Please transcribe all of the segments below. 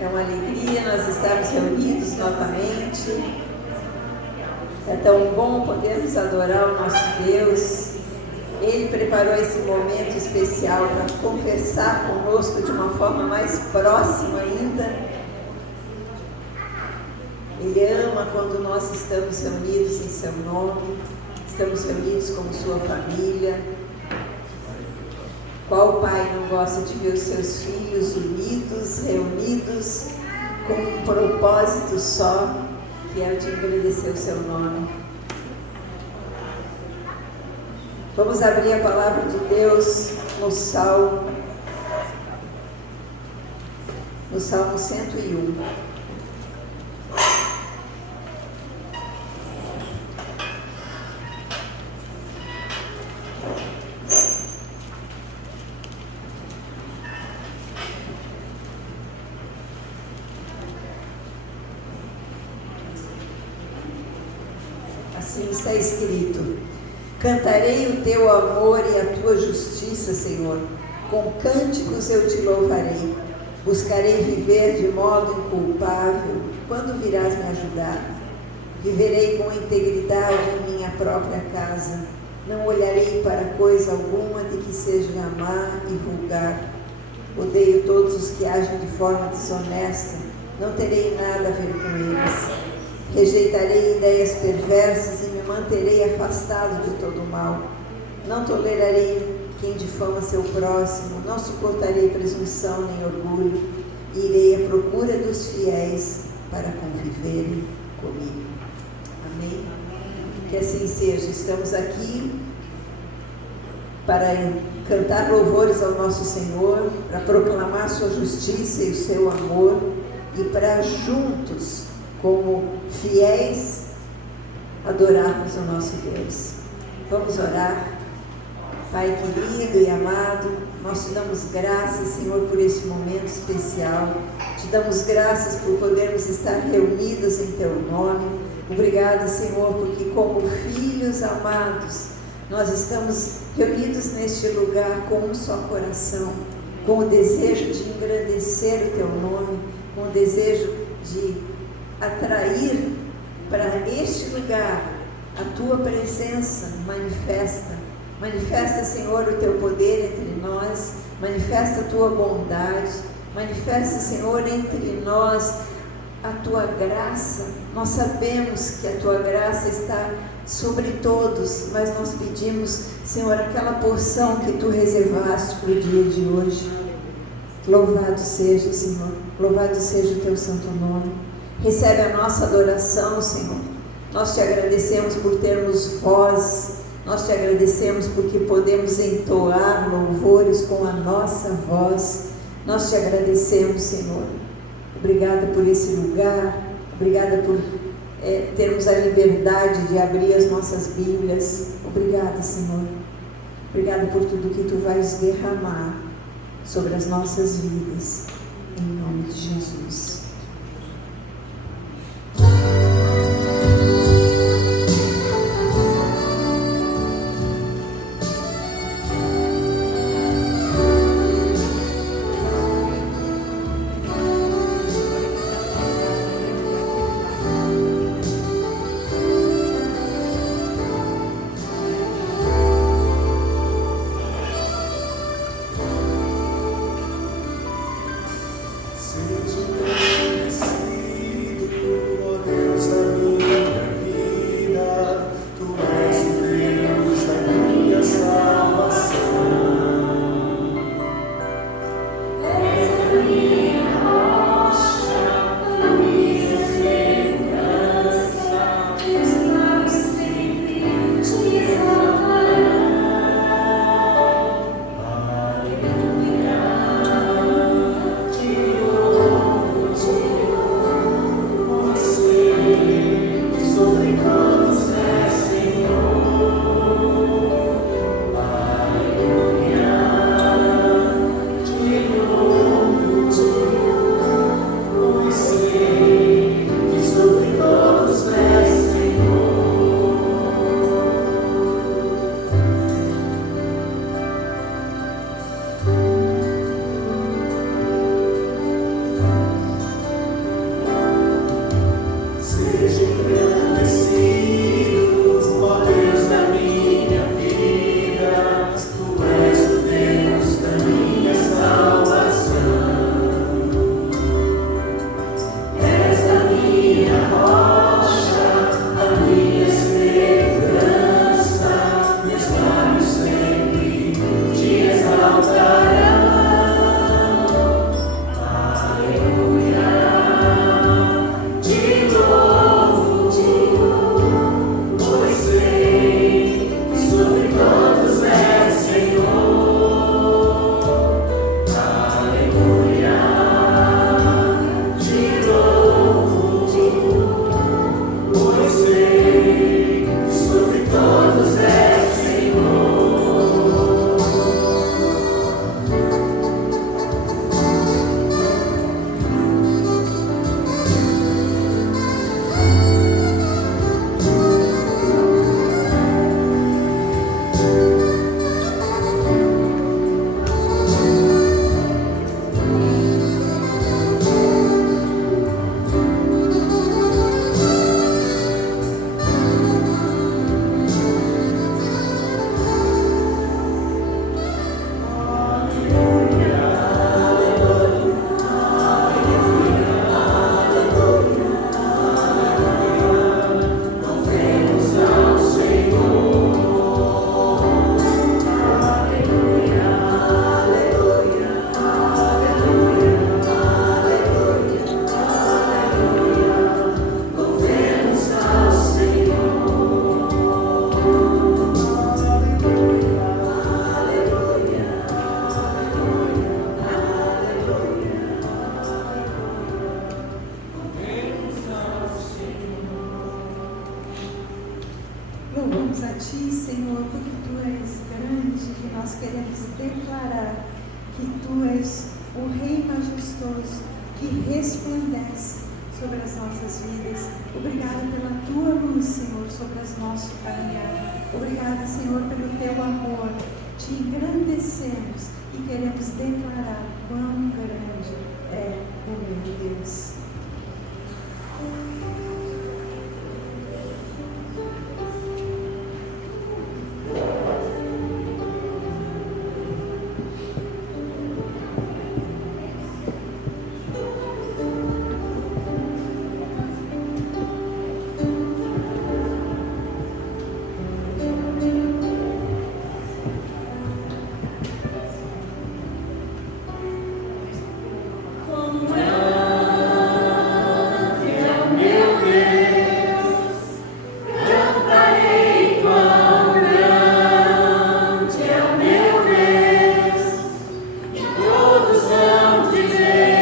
É uma alegria nós estarmos reunidos novamente. É tão bom podermos adorar o nosso Deus. Ele preparou esse momento especial para conversar conosco de uma forma mais próxima ainda. Ele ama quando nós estamos reunidos em seu nome, estamos reunidos como sua família. Qual pai não gosta de ver os seus filhos unidos, reunidos, com um propósito só, que é o de engrandecer o seu nome? Vamos abrir a palavra de Deus no Salmo 101. Assim está escrito: cantarei o teu amor e a tua justiça, Senhor. Com cânticos eu te louvarei. Buscarei viver de modo inculpável. Quando virás me ajudar? Viverei com integridade em minha própria casa. Não olharei para coisa alguma de que seja má e vulgar. Odeio todos os que agem de forma desonesta. Não terei nada a ver com eles. Rejeitarei ideias perversas e me manterei afastado de todo o mal. Não tolerarei quem difama seu próximo, não suportarei presunção nem orgulho, e irei à procura dos fiéis para conviverem comigo. Amém? Que assim seja. Estamos aqui para cantar louvores ao nosso Senhor, para proclamar a sua justiça e o seu amor, e para juntos, como fiéis, adorarmos o nosso Deus. Vamos orar. Pai querido e amado, nós te damos graças, Senhor, por esse momento especial. Te damos graças por podermos estar reunidos em teu nome. Obrigada, Senhor, porque como filhos amados, nós estamos reunidos neste lugar com um só coração, com o desejo de engrandecer o teu nome, com o desejo de atrair para este lugar a tua presença manifesta. Manifesta, Senhor, o teu poder entre nós, manifesta a tua bondade, manifesta, Senhor, entre nós a tua graça. Nós sabemos que a tua graça está sobre todos, mas nós pedimos, Senhor, aquela porção que tu reservaste para o dia de hoje. Louvado seja, Senhor, louvado seja o teu santo nome. Recebe a nossa adoração, Senhor. Nós te agradecemos por termos voz, nós te agradecemos porque podemos entoar louvores com a nossa voz. Nós te agradecemos, Senhor. Obrigada por esse lugar, obrigada por termos a liberdade de abrir as nossas Bíblias. Obrigada, Senhor. Obrigada por tudo que tu vais derramar sobre as nossas vidas, em nome de Jesus. declarar que Tu és o Rei majestoso que resplandece sobre as nossas vidas. Obrigada pela Tua luz, Senhor, sobre as nossas caminhadas. Obrigada, Senhor, pelo Teu amor. Te engrandecemos e queremos declarar quão grande é o meu Deus. Todos hão de ver.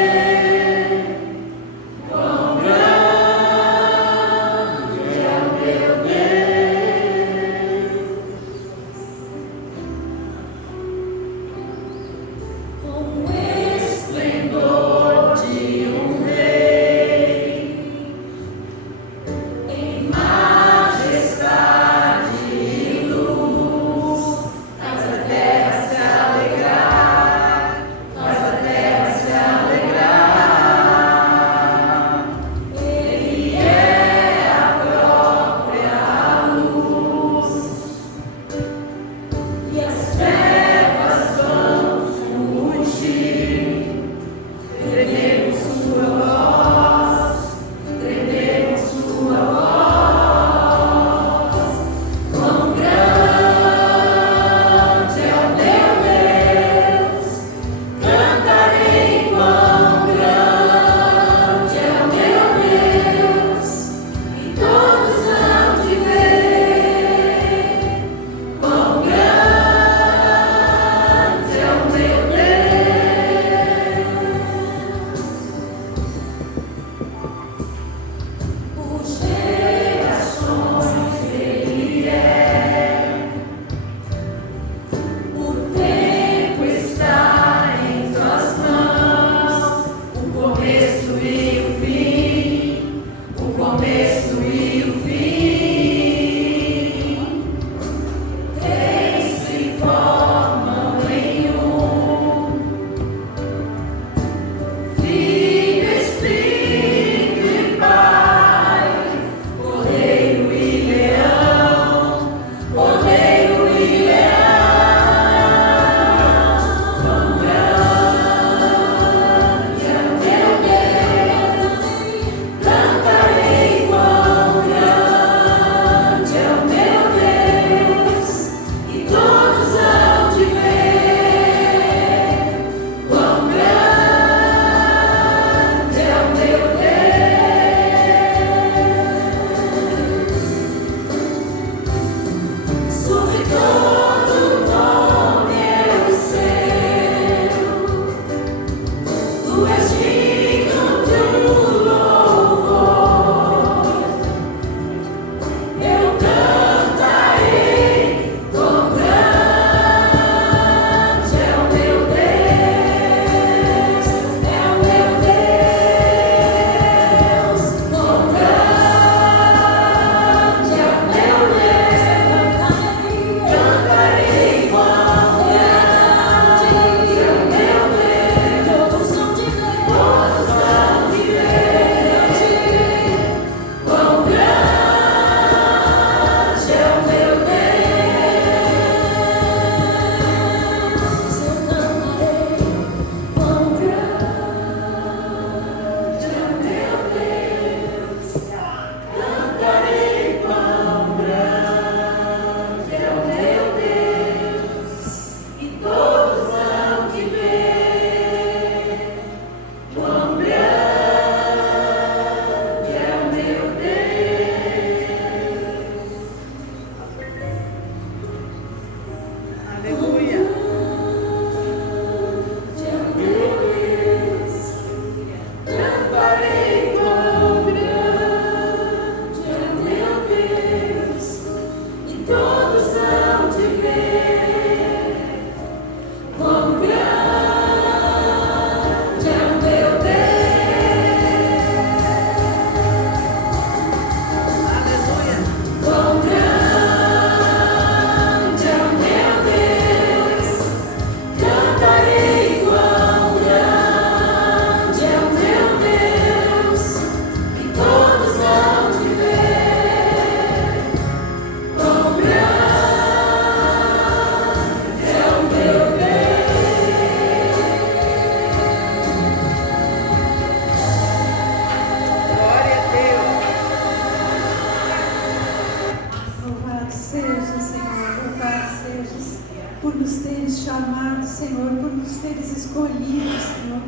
seres escolhidos, Senhor,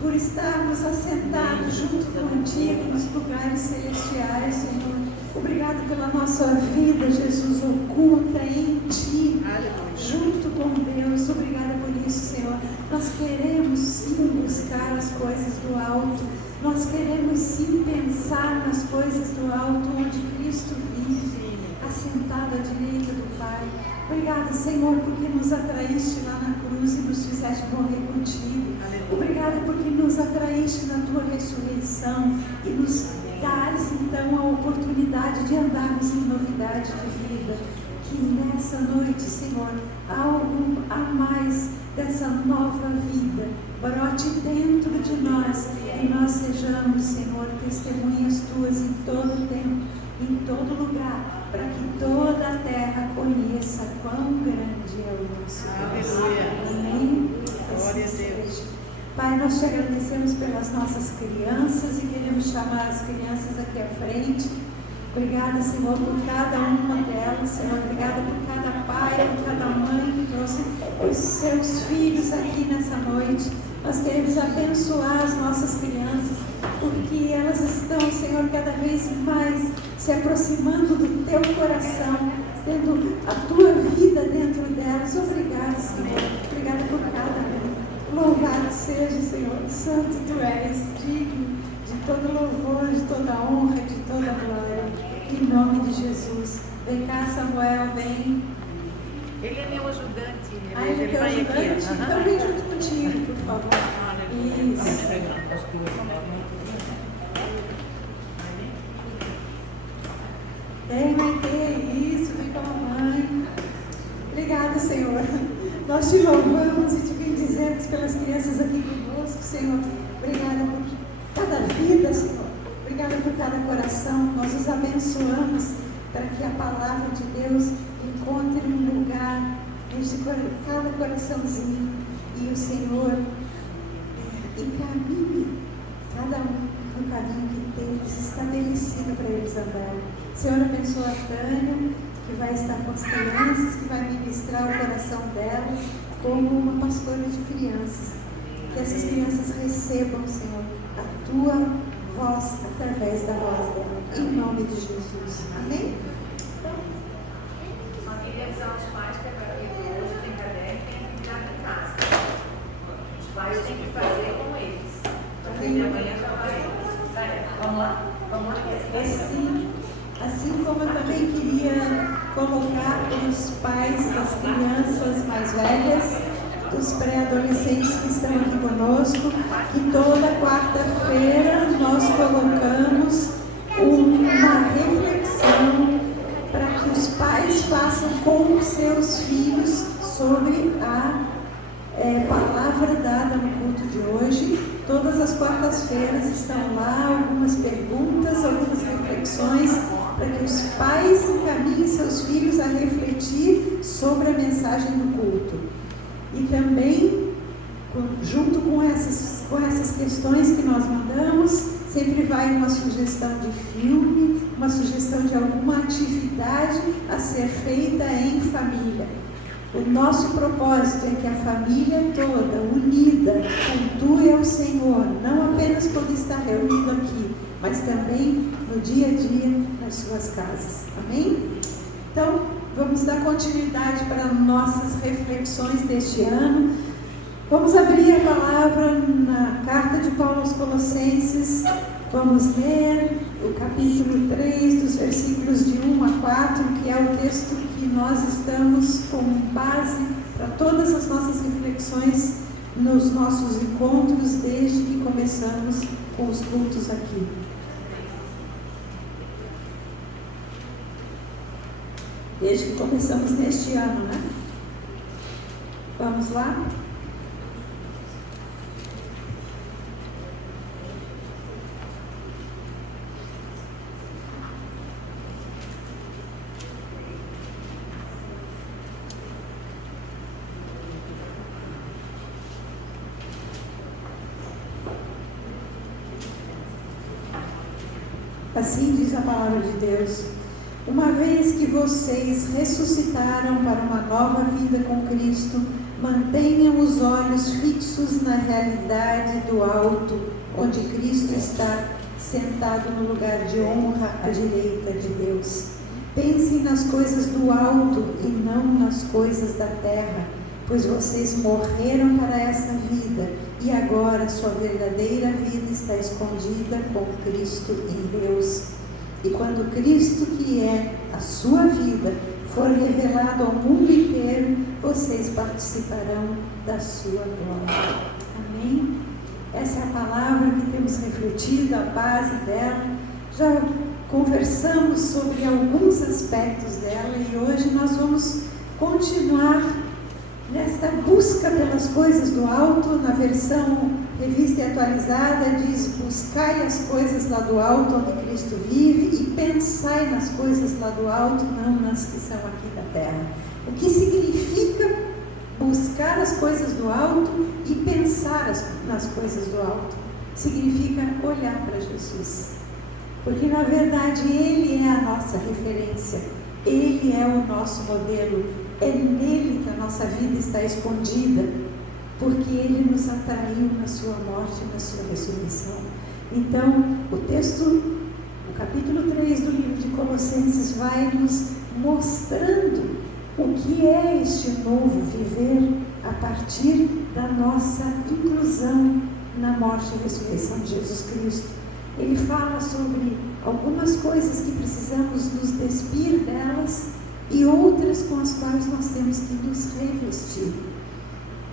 por estarmos assentados junto contigo nos lugares celestiais, Senhor. Obrigado pela nossa vida, Jesus, oculta em Ti, junto com Deus. Obrigada por isso, Senhor. Nós queremos sim buscar as coisas do alto. Nós queremos sim pensar nas coisas do alto, onde Cristo vive, assentado à direita do Pai. Obrigada, Senhor, porque nos atraíste lá na cruz e nos fizeste morrer contigo. Obrigada porque nos atraíste na Tua ressurreição e nos dás então a oportunidade de andarmos em novidade de vida. Que nessa noite, Senhor, algo a mais dessa nova vida brote dentro de nós e nós sejamos, Senhor, testemunhas Tuas em todo tempo, em todo lugar, para que toda a terra conheça quão grande é o nosso Deus. Amém? Glória a Deus. Pai, nós Te agradecemos pelas nossas crianças e queremos chamar as crianças aqui à frente. Obrigada, Senhor, por cada uma delas, Senhor. Obrigada por cada pai, por cada mãe que trouxe os seus filhos aqui nessa noite. Nós queremos abençoar as nossas crianças, porque elas estão, Senhor, cada vez mais se aproximando do Teu coração, tendo a Tua vida dentro delas. Obrigada, Senhor. Obrigada por cada um. Louvado seja, Senhor. Santo Tu és, digno de todo louvor, de toda honra, de toda glória. Em nome de Jesus. Vem cá, Samuel, vem. Ele é meu ajudante. Ele é teu ajudante? Então vem junto contigo, por favor. Isso. Vem, Maite, isso, vem com a mamãe. Obrigada, Senhor. Nós Te louvamos e Te bendizemos pelas crianças aqui conosco, Senhor. Obrigada por cada vida, Senhor. Obrigada por cada coração. Nós os abençoamos para que a palavra de Deus encontre um lugar em cada coraçãozinho e o Senhor encaminhe cada um no caminho que tens estabelecido para eles andarem. Senhor, abençoa a Tânia, que vai estar com as crianças, que vai ministrar o coração delas como uma pastora de crianças. Que essas crianças recebam, Senhor, a Tua voz através da voz dela. Em nome de Jesus. Amém? Só queria avisar os pais que a partir de hoje tem caderno e tem que em casa. Os pais têm que fazer com eles. Porque amanhã já vai. Vamos lá? Vamos lá? Assim como eu também queria colocar os pais das crianças mais velhas, dos pré-adolescentes que estão aqui conosco, que toda quarta-feira nós colocamos uma reflexão para que os pais façam com os seus filhos sobre a palavra dada no culto de hoje. Todas as quartas-feiras estão lá algumas perguntas, algumas reflexões, para que os pais encaminhem seus filhos a refletir sobre a mensagem do culto. E também, junto com essas questões que nós mandamos, sempre vai uma sugestão de filme, uma sugestão de alguma atividade a ser feita em família. O nosso propósito é que a família toda, unida, cultue ao Senhor, não apenas quando está reunido aqui, mas também no dia a dia nas suas casas. Amém? Então, vamos dar continuidade para nossas reflexões deste ano. Vamos abrir a palavra na carta de Paulo aos Colossenses. Vamos ler o capítulo 3, dos versículos de 1 a 4, que é o texto que nós estamos como base para todas as nossas reflexões nos nossos encontros desde que começamos com os cultos aqui. Desde que começamos neste ano, né? Vamos lá? Assim diz a palavra de Deus: uma vez que vocês ressuscitaram para uma nova vida com Cristo, Mantenham os olhos fixos na realidade do alto, onde Cristo está sentado no lugar de honra à direita de Deus. Pensem nas coisas do alto e não nas coisas da terra, pois vocês morreram para essa vida e agora sua verdadeira vida está escondida com Cristo em Deus. E quando Cristo, que é a sua vida, for revelado ao mundo inteiro, vocês participarão da sua glória. Amém? Essa é a palavra que temos refletido, a base dela. Já conversamos sobre alguns aspectos dela e hoje nós vamos continuar nesta busca pelas coisas do alto. Na versão revista e atualizada diz: buscai as coisas lá do alto onde Cristo vive e pensai nas coisas lá do alto, não nas que são aqui da terra. O que significa buscar as coisas do alto e pensar nas coisas do alto? Significa olhar para Jesus, porque na verdade Ele é a nossa referência, Ele é o nosso modelo, é nele que a nossa vida está escondida, porque Ele nos atraiu na sua morte e na sua ressurreição. Então, o texto, o capítulo 3 do livro de Colossenses vai nos mostrando o que é este novo viver a partir da nossa inclusão na morte e ressurreição de Jesus Cristo. Ele fala sobre algumas coisas que precisamos nos despir delas e outras com as quais nós temos que nos revestir.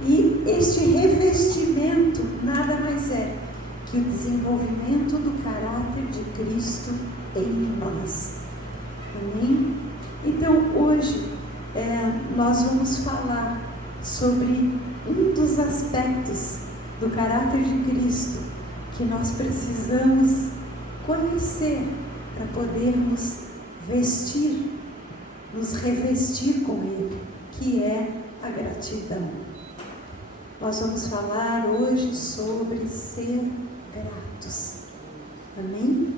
E este revestimento nada mais é que o desenvolvimento do caráter de Cristo em nós. Amém? Então, hoje, nós vamos falar sobre um dos aspectos do caráter de Cristo que nós precisamos conhecer para podermos vestir, nos revestir com Ele, que é a gratidão. Nós vamos falar hoje sobre ser gratos. Amém?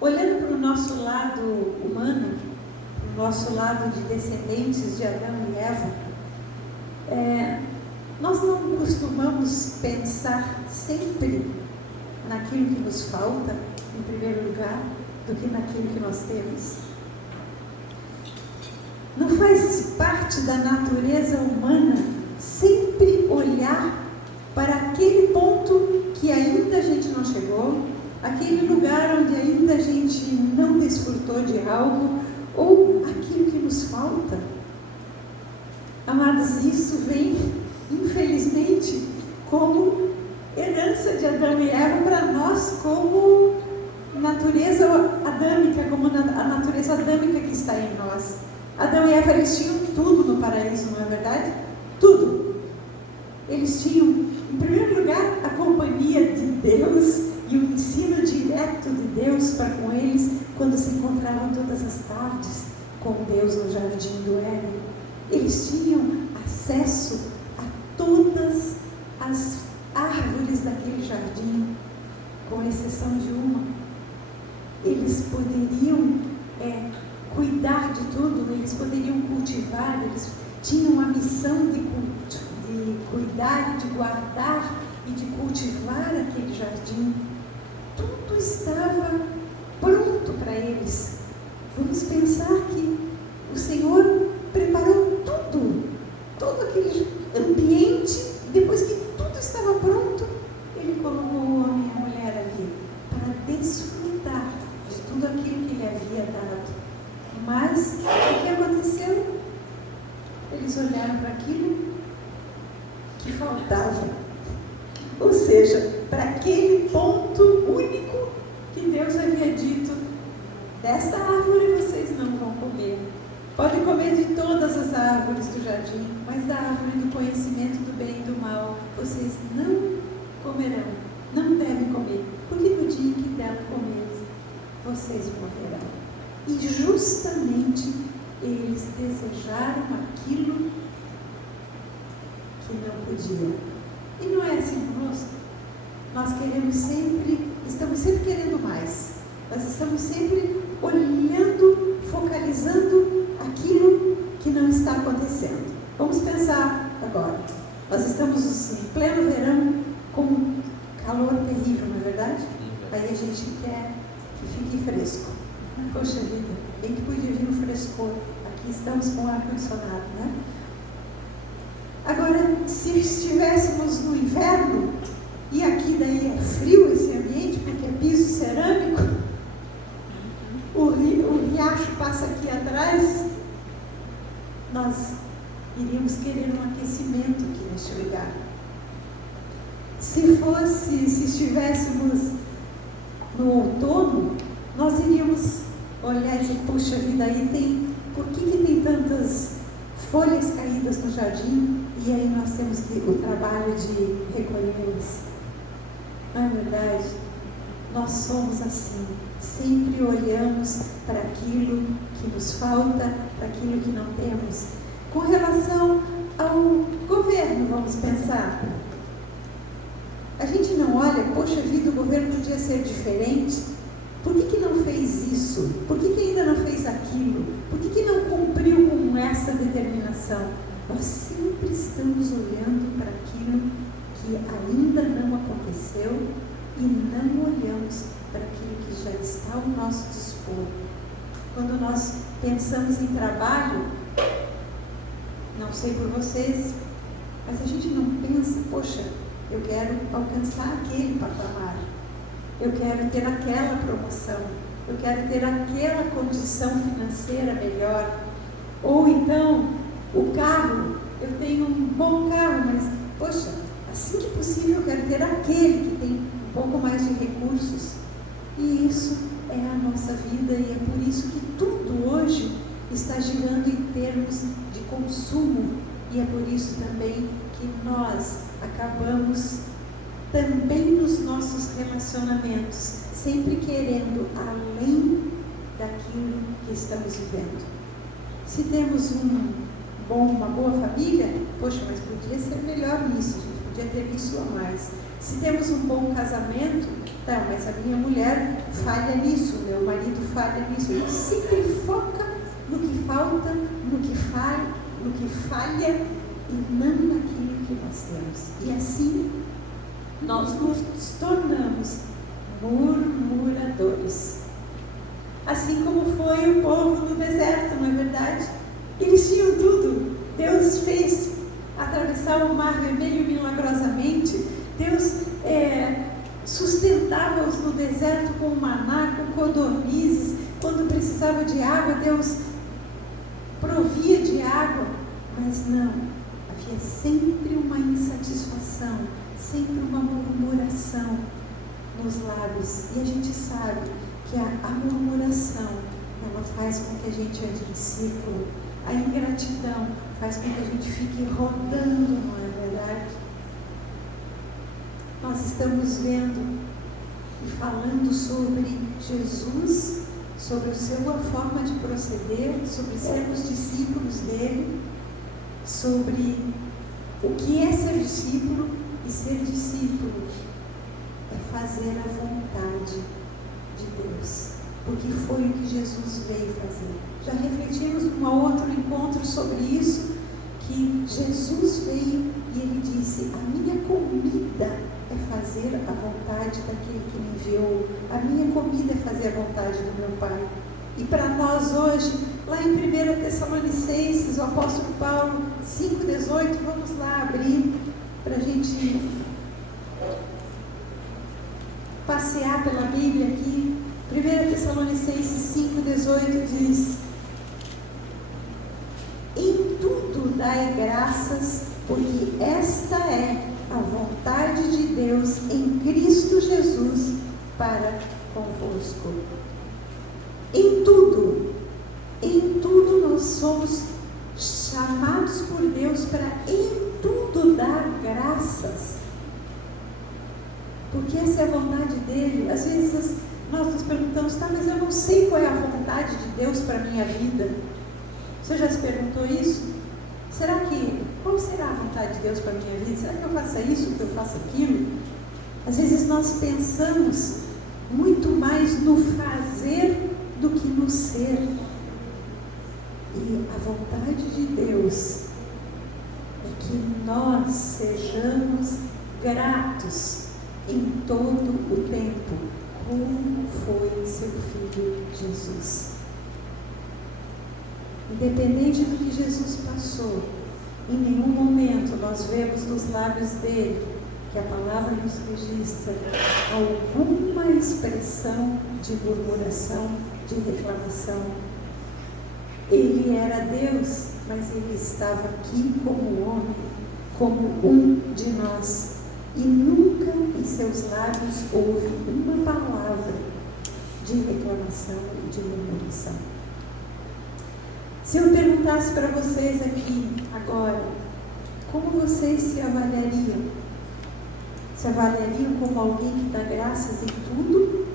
Olhando para o nosso lado humano, o nosso lado de descendentes de Adão e Eva, nós não costumamos pensar sempre naquilo que nos falta, em primeiro lugar, do que naquilo que nós temos. Não faz parte da natureza humana sempre olhar para aquele ponto que ainda a gente não chegou, aquele lugar onde ainda a gente não desfrutou de algo, ou aquilo que nos falta. Amados, isso vem, infelizmente, como herança de Adão e Eva para nós, como natureza adâmica, como a natureza adâmica que está em nós. Adão e Eva, eles tinham tudo no paraíso, não é verdade? Tudo. Eles tinham, em primeiro lugar, a companhia de Deus e o ensino direto de Deus para com eles, quando se encontravam todas as tardes com Deus no jardim do Éden. Eles tinham acesso a todas as árvores daquele jardim, com exceção de uma. Eles poderiam cuidar de tudo, eles poderiam cultivar, eles tinham a missão de cuidar, de guardar e de cultivar aquele jardim. Tudo estava pronto para eles. Vamos pensar que o Senhor preparou todo aquele ambiente. Depois que tudo estava pronto, Ele colocou o homem e a mulher ali para desfrutar de tudo aquilo que Ele havia dado. Mas o que aconteceu? Eles olharam para aquilo que faltava, ou seja, para aquele ponto único que Deus havia dito: desta árvore vocês não vão comer. Podem comer de todas as árvores do jardim, mas da árvore do conhecimento do bem e do mal vocês não comerão, não devem comer, porque no dia que dela comerem, vocês morrerão. E justamente eles desejaram aquilo que não podiam. E não é assim conosco? Nós estamos sempre querendo mais. Nós estamos sempre olhando, focalizando aquilo está acontecendo. Vamos pensar agora. Nós estamos em pleno verão com um calor terrível, não é verdade? Aí a gente quer que fique fresco. Poxa vida, bem que podia vir um frescor. Aqui estamos com ar-condicionado, né? Agora, se estivéssemos no inverno, e aqui daí é frio esse ambiente, porque é piso cerâmico, o riacho passa aqui atrás, nós iríamos querer um aquecimento aqui neste lugar. Se estivéssemos no outono, nós iríamos olhar e dizer, puxa vida, por que tem tantas folhas caídas no jardim? E aí nós temos o trabalho de recolhê-las. Não é verdade? Nós somos assim, sempre olhamos para aquilo que nos falta, para aquilo que não temos. Com relação ao governo, vamos pensar. A gente não olha, poxa vida, o governo podia ser diferente. Por que não fez isso? Por que ainda não fez aquilo? Por que não cumpriu com essa determinação? Nós sempre estamos olhando para aquilo que ainda não aconteceu e não olhamos para aquilo que já está ao nosso dispor. Quando nós pensamos em trabalho, não sei por vocês, mas a gente não pensa, poxa, eu quero alcançar aquele patamar, eu quero ter aquela promoção, eu quero ter aquela condição financeira melhor. Ou então, o carro, eu tenho um bom carro, mas, poxa, assim que possível eu quero ter aquele que tem um pouco mais de recursos. E isso é a nossa vida, e é por isso que tudo hoje está girando em termos de consumo, e é por isso também que nós acabamos também nos nossos relacionamentos sempre querendo além daquilo que estamos vivendo. Se temos uma boa família, poxa, mas podia ser melhor nisso, a gente podia ter isso a mais. Se temos um bom casamento, tá, mas a minha mulher falha nisso, meu marido falha nisso. A gente sempre foca no que falta, no que falha e não naquilo que nós temos. E assim, nós nos tornamos murmuradores. Assim como foi o povo no deserto, não é verdade? Eles tinham tudo. Deus fez atravessar o Mar Vermelho milagrosamente. Deus sustentava-os no deserto com maná, com codornizes. Quando precisava de água, Deus provia de água. Mas não, havia sempre uma insatisfação, sempre uma murmuração nos lábios. E a gente sabe que a murmuração, ela faz com que a gente ande em círculo. A ingratidão faz com que a gente fique rodando, não é verdade? Nós estamos vendo e falando sobre Jesus, sobre a sua forma de proceder, sobre sermos discípulos dele, sobre o que é ser discípulo. E ser discípulo é fazer a vontade de Deus, porque foi o que Jesus veio fazer. Já refletimos num outro encontro sobre isso, que Jesus veio e ele disse: a minha comida é fazer a vontade daquele que me enviou, a minha comida é fazer a vontade do meu Pai. E para nós hoje, lá em 1 Tessalonicenses, o apóstolo Paulo 5,18, vamos lá abrir para a gente passear pela Bíblia aqui. 1 Tessalonicenses 5,18 diz: em tudo dai graças, porque esta é a vontade de Deus em Cristo Jesus para convosco. Em tudo nós somos chamados por Deus para em tudo dar graças, porque essa é a vontade dele. Às vezes nós nos perguntamos, tá, mas eu não sei qual é a vontade de Deus para a minha vida. Você já se perguntou isso? Qual será a vontade de Deus para a minha vida? Será que eu faça isso, que eu faça aquilo? Às vezes nós pensamos muito mais no fazer do que no ser. E a vontade de Deus é que nós sejamos gratos em todo o tempo, como foi seu Filho Jesus. Independente do que Jesus passou, em nenhum momento nós vemos nos lábios dele, que a palavra nos registra, alguma expressão de murmuração, de reclamação. Ele era Deus, mas ele estava aqui como homem, como um de nós. E nunca em seus lábios houve uma palavra de reclamação e de murmuração. Se eu perguntasse para vocês aqui agora, como vocês se avaliariam? Se avaliariam como alguém que dá graças em tudo?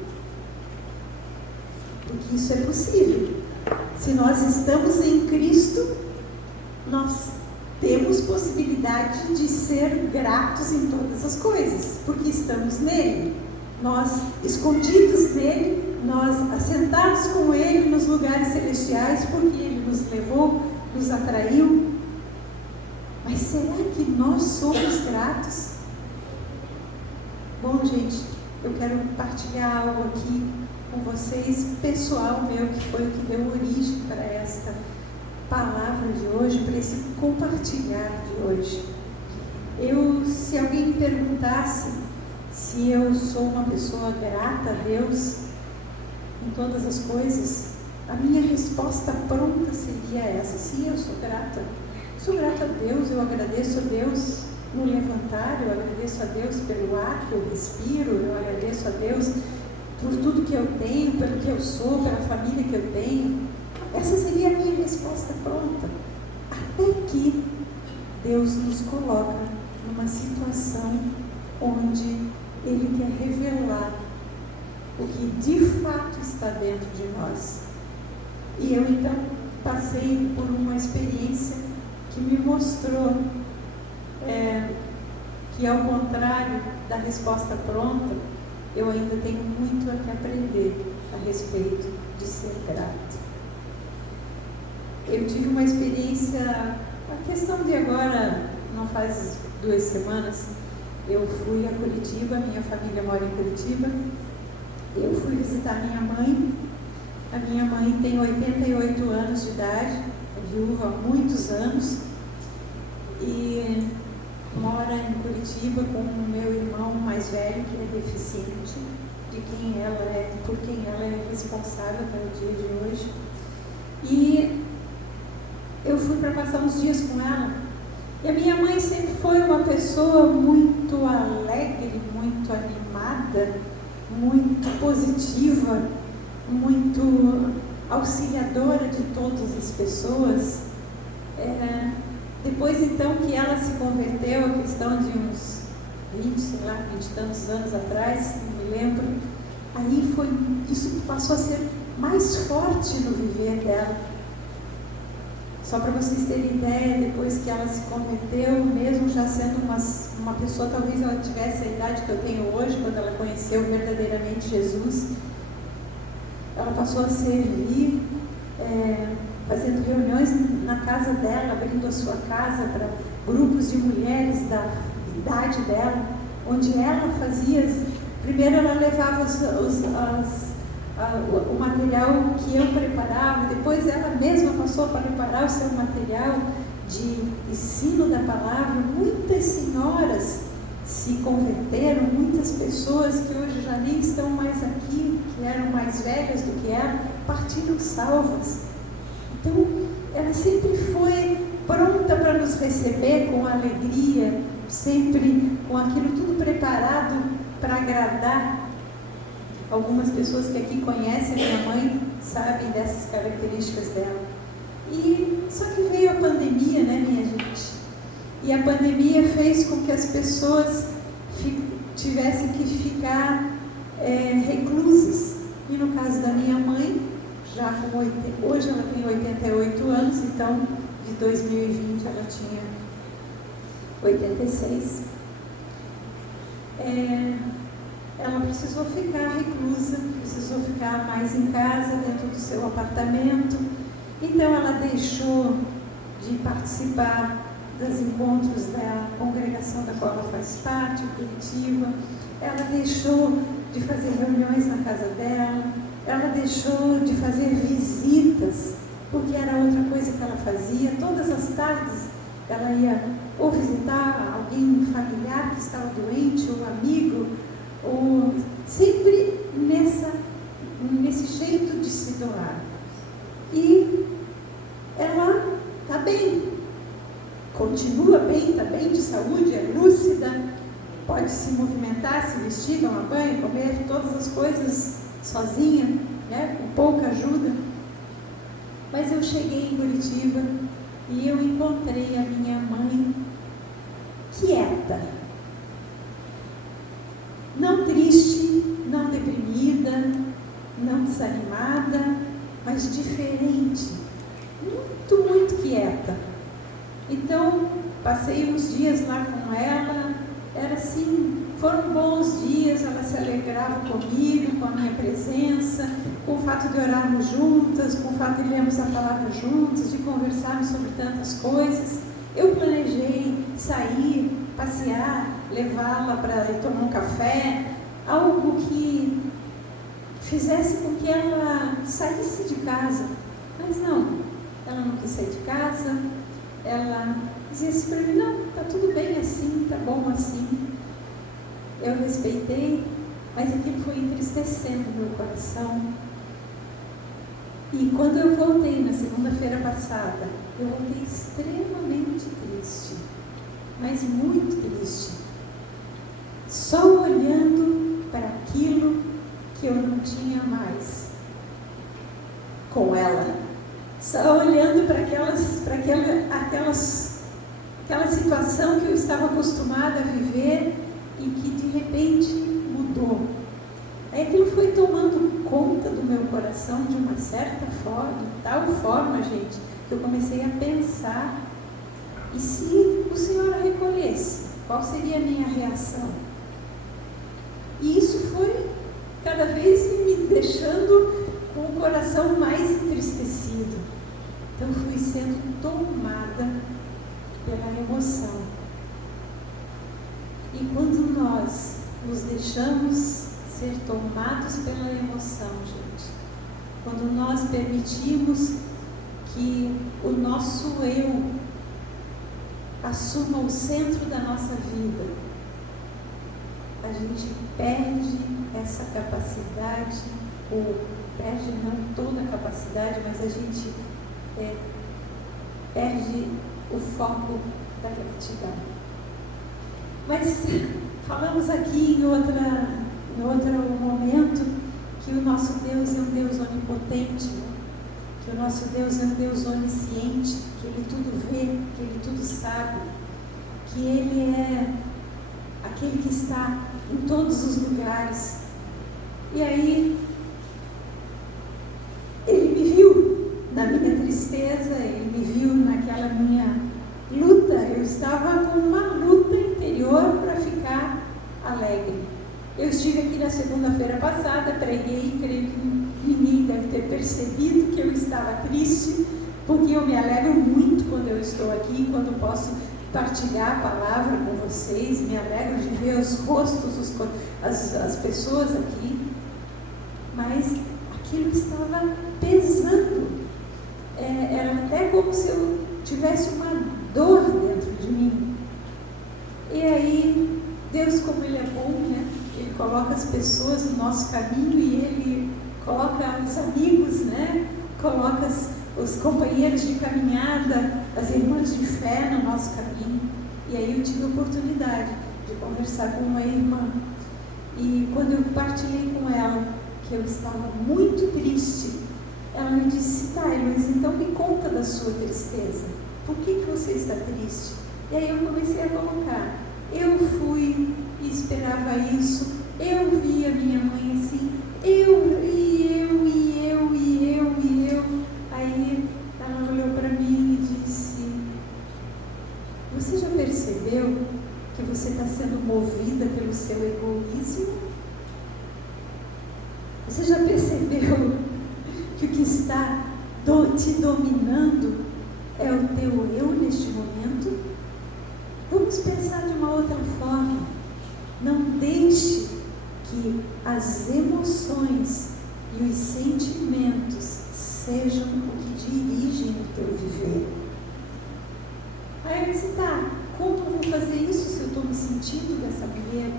Porque isso é possível. Se nós estamos em Cristo, nós temos possibilidade de ser gratos em todas as coisas, porque estamos nele. Nós, escondidos nele, nós assentados com ele nos lugares celestiais, porque ele nos levou, nos atraiu. Mas será que nós somos gratos? Bom, gente, eu quero partilhar algo aqui com vocês, pessoal meu, que foi o que deu origem para esta palavra de hoje, para esse compartilhar de hoje. Se alguém me perguntasse se eu sou uma pessoa grata a Deus em todas as coisas, a minha resposta pronta seria essa: sim, eu sou grata. Sou grata a Deus, eu agradeço a Deus no levantar, eu agradeço a Deus pelo ar que eu respiro, eu agradeço a Deus por tudo que eu tenho, pelo que eu sou, pela família que eu tenho. Essa seria a minha resposta pronta. Até que Deus nos coloca numa situação onde Ele quer revelar o que de fato está dentro de nós. E eu então passei por uma experiência que me mostrou que, ao contrário da resposta pronta, eu ainda tenho muito a que aprender a respeito de ser grato. Eu tive uma experiência, a questão de agora, não faz 2 semanas, eu fui a Curitiba, minha família mora em Curitiba, eu fui visitar minha mãe. A minha mãe tem 88 anos de idade, é viúva há muitos anos, e mora em Curitiba com o meu irmão mais velho, que é deficiente, por quem ela é responsável até o dia de hoje. E eu fui para passar uns dias com ela. E a minha mãe sempre foi uma pessoa muito alegre, muito animada, muito positiva, muito auxiliadora de todas as pessoas. Depois então que ela se converteu, a questão de uns 20 e tantos anos atrás, não me lembro, aí isso passou a ser mais forte no viver dela. Só para vocês terem ideia, depois que ela se converteu, mesmo já sendo uma pessoa, talvez ela tivesse a idade que eu tenho hoje, quando ela conheceu verdadeiramente Jesus, ela passou a servir, fazendo reuniões na casa dela, abrindo a sua casa para grupos de mulheres da idade dela, onde ela fazia, primeiro ela levava o material que eu preparava, depois ela mesma passou para preparar o seu material de ensino da palavra. Muitas senhoras se converteram, muitas pessoas que hoje já nem estão mais aqui, que eram mais velhas do que ela, partiram salvas. Então, ela sempre foi pronta para nos receber com alegria, sempre com aquilo tudo preparado para agradar. Algumas pessoas que aqui conhecem a minha mãe sabem dessas características dela. Só que veio a pandemia, né, minha gente? E a pandemia fez com que as pessoas tivessem que ficar reclusas. E no caso da minha mãe, hoje ela tem 88 anos, então de 2020 ela tinha 86. Ela precisou ficar reclusa, precisou ficar mais em casa, dentro do seu apartamento. Então ela deixou de participar dos encontros da congregação da qual ela faz parte, em Curitiba. Ela deixou de fazer reuniões na casa dela. Ela deixou de fazer visitas, porque era outra coisa que ela fazia. Todas as tardes ela ia ou visitar alguém familiar que estava doente, ou amigo, ou sempre nesse jeito de se doar. E ela está bem, continua bem, está bem de saúde, é lúcida, pode se movimentar, se vestir, tomar banho, comer todas as coisas sozinha, né, com pouca ajuda. Mas eu cheguei em Curitiba e eu encontrei a minha mãe quieta, não triste, não deprimida, não desanimada, mas diferente, muito, muito quieta. Então, passei uns dias lá com ela, era assim, foram bons dias, ela se alegrava comigo, com a minha presença, com o fato de orarmos juntas, com o fato de lermos a palavra juntas, de conversarmos sobre tantas coisas. Eu planejei sair, passear, levá-la para ir tomar um café, algo que fizesse com que ela saísse de casa. Mas não, ela não quis sair de casa, ela dizia assim para mim, não, está tudo bem assim, está bom assim. Eu respeitei, mas aquilo foi entristecendo meu coração. E quando eu voltei na segunda-feira passada, eu voltei extremamente triste, mas muito triste. Só olhando para aquilo que eu não tinha mais com ela. Só olhando para aquela situação que eu estava acostumada a viver e que de repente mudou. Aí aquilo foi tomando conta do meu coração de uma certa forma, de tal forma, gente, que eu comecei a pensar, e se o Senhor a recolhesse, qual seria a minha reação? E isso foi cada vez me deixando com o coração mais entristecido. Então fui sendo tomada pela emoção. E quando nós nos deixamos ser tomados pela emoção, gente, quando nós permitimos que o nosso eu assuma o centro da nossa vida, a gente perde essa capacidade, ou perde não toda a capacidade, mas a gente perde o foco da gratidão. Mas falamos aqui em outro momento que o nosso Deus é um Deus onipotente, que o nosso Deus é um Deus onisciente, que Ele tudo vê, que Ele tudo sabe, que Ele é aquele que está em todos os lugares. E aí, Ele me viu na minha tristeza, Ele me viu naquela minha luta. Eu estava com uma luta interior para ficar alegre. Eu estive aqui na segunda-feira passada, preguei, creio que ninguém deve ter percebido que eu estava triste, porque eu me alegro muito quando eu estou aqui, quando posso partilhar a palavra com vocês, me alegro de ver os rostos, as pessoas aqui, mas aquilo estava pesando, era até como se eu tivesse uma dor dentro de mim. E aí, Deus, como Ele é bom, né? Ele coloca as pessoas no nosso caminho e Ele coloca os amigos, né? Coloca os companheiros de caminhada, as irmãs de fé no nosso caminho. E aí eu tive a oportunidade de conversar com uma irmã. E quando eu partilhei com ela que eu estava muito triste, ela me disse, tá, Luiz, então me conta da sua tristeza. Por que você está triste? E aí eu comecei a colocar. Eu fui e esperava isso, eu vi a minha mãe assim, eu. Aí ela olhou para mim e disse, você já percebeu que você está sendo movida pelo seu egoísmo? Você já percebeu que o que está te dominando é o teu eu neste momento? Vamos pensar de uma outra forma. Não deixe que as emoções e os sentimentos sejam o que dirigem o teu viver. Aí eu disse, tá, como eu vou fazer isso se eu estou me sentindo dessa maneira?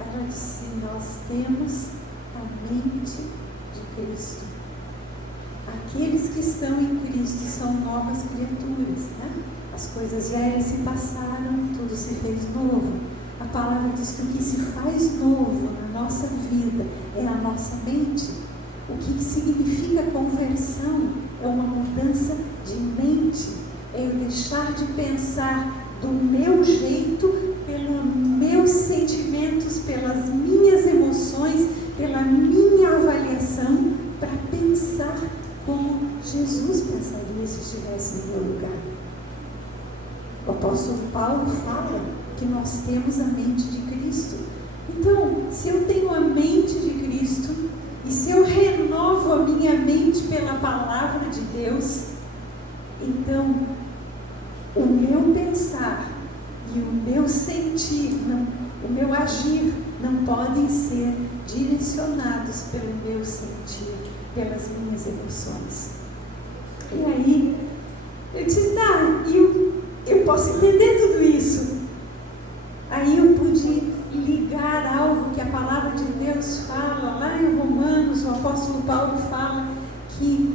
Ela disse, nós temos a mente de Cristo. Aqueles que estão em Cristo são novas criaturas, né? As coisas velhas se passaram, tudo se fez novo. A palavra diz que o que se faz novo na nossa vida é a nossa mente. O que significa conversão é uma mudança de mente. É eu deixar de pensar do meu jeito, pelos meus sentimentos, pelas minhas emoções, pela minha avaliação, para pensar como Jesus pensaria se estivesse no meu lugar. O apóstolo Paulo fala que nós temos a mente de Cristo. Então, se eu tenho a mente de Cristo, e se eu renovo a minha mente pela palavra de Deus, então o meu pensar e o meu sentir, o meu agir, não podem ser direcionados pelo meu sentir, pelas minhas emoções. E aí, eu disse, tá, eu posso entender tudo isso. Aí eu pude ligar algo que a palavra de Deus fala, lá em Romanos, o apóstolo Paulo fala que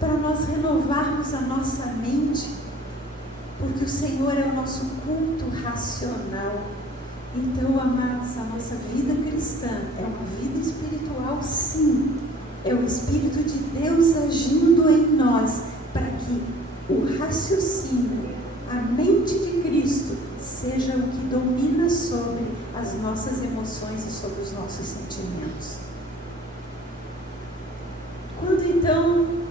para nós renovarmos a nossa mente, porque o Senhor é o nosso culto racional. Então, amados, a nossa vida cristã é uma vida espiritual, sim. É o Espírito de Deus agindo em nós para que o raciocínio, a mente de Cristo, seja o que domina sobre as nossas emoções e sobre os nossos sentimentos. Quando então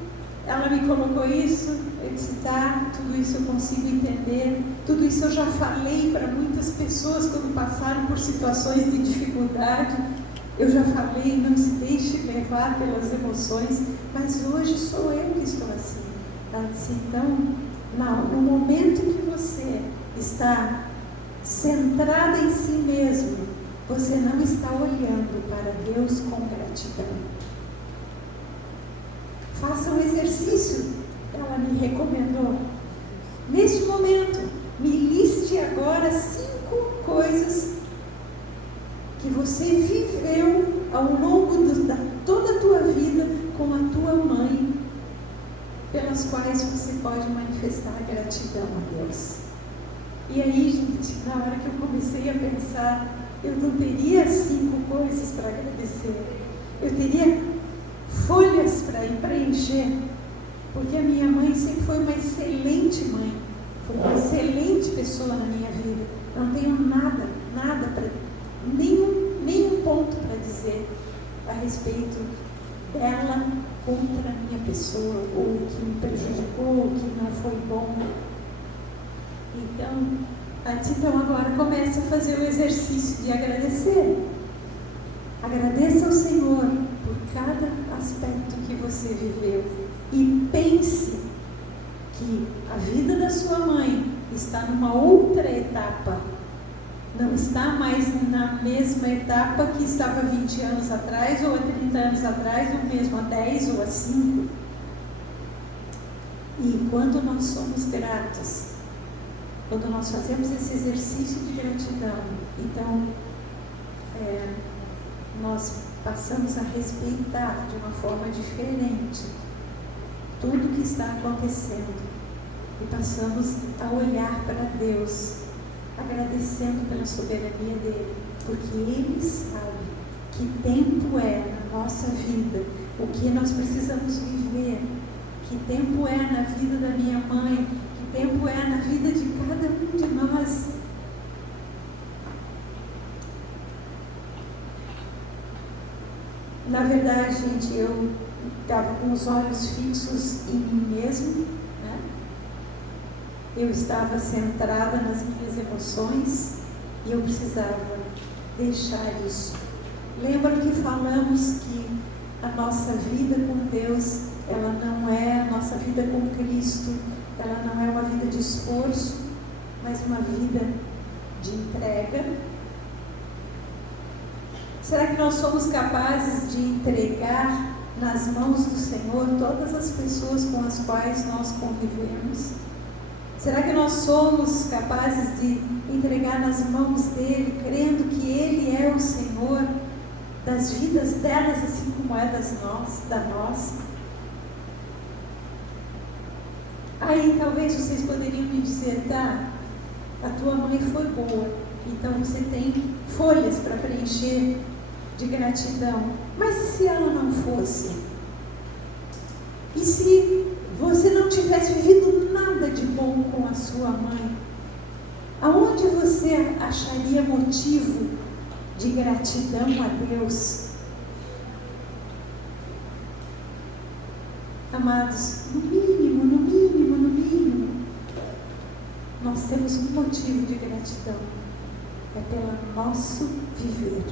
ela me colocou isso, eu disse, tá, tudo isso eu consigo entender, tudo isso eu já falei para muitas pessoas quando passaram por situações de dificuldade, eu já falei, não se deixe levar pelas emoções, mas hoje sou eu que estou assim. Ela disse, então, no momento que você está centrada em si mesmo, você não está olhando para Deus com gratidão. Faça um exercício, ela me recomendou. Neste momento, me liste agora 5 coisas que você viveu ao longo da toda a tua vida com a tua mãe, pelas quais você pode manifestar gratidão a Deus. E aí, gente, na hora que eu comecei a pensar, eu não teria 5 coisas para agradecer. Eu teria folhas para ir preencher, porque a minha mãe sempre foi uma excelente mãe, foi uma excelente pessoa na minha vida. Eu não tenho nada para, nenhum ponto para dizer a respeito dela contra a minha pessoa, ou o que me prejudicou, ou o que não foi bom. Então agora comece a fazer o exercício de agradecer. Agradeça ao Senhor por cada aspecto que você viveu e pense que a vida da sua mãe está numa outra etapa, não está mais na mesma etapa que estava 20 anos atrás, ou há 30 anos atrás, ou mesmo há 10 ou há 5. E quando nós somos gratos, quando nós fazemos esse exercício de gratidão, então nós passamos a respeitar de uma forma diferente tudo que está acontecendo e passamos a olhar para Deus, agradecendo pela soberania dele, porque ele sabe que tempo é na nossa vida, o que nós precisamos viver, que tempo é na vida da minha mãe, que tempo é na vida de cada um de nós. Na verdade, gente, eu estava com os olhos fixos em mim mesmo, né? Eu estava centrada nas minhas emoções e eu precisava deixar isso. Lembra que falamos que a nossa vida com Deus ela não é a nossa vida com Cristo, ela não é uma vida de esforço, mas uma vida de entrega? Será que nós somos capazes de entregar nas mãos do Senhor todas as pessoas com as quais nós convivemos? Será que nós somos capazes de entregar nas mãos dele, crendo que ele é o Senhor das vidas delas, assim como é da nossa? Aí talvez vocês poderiam me dizer, tá, a tua mãe foi boa, então você tem folhas para preencher de gratidão. Mas e se ela não fosse? E se você não tivesse vivido nada de bom com a sua mãe? Aonde você acharia motivo de gratidão a Deus? Amados, no mínimo, nós temos um motivo de gratidão. É pelo nosso viver.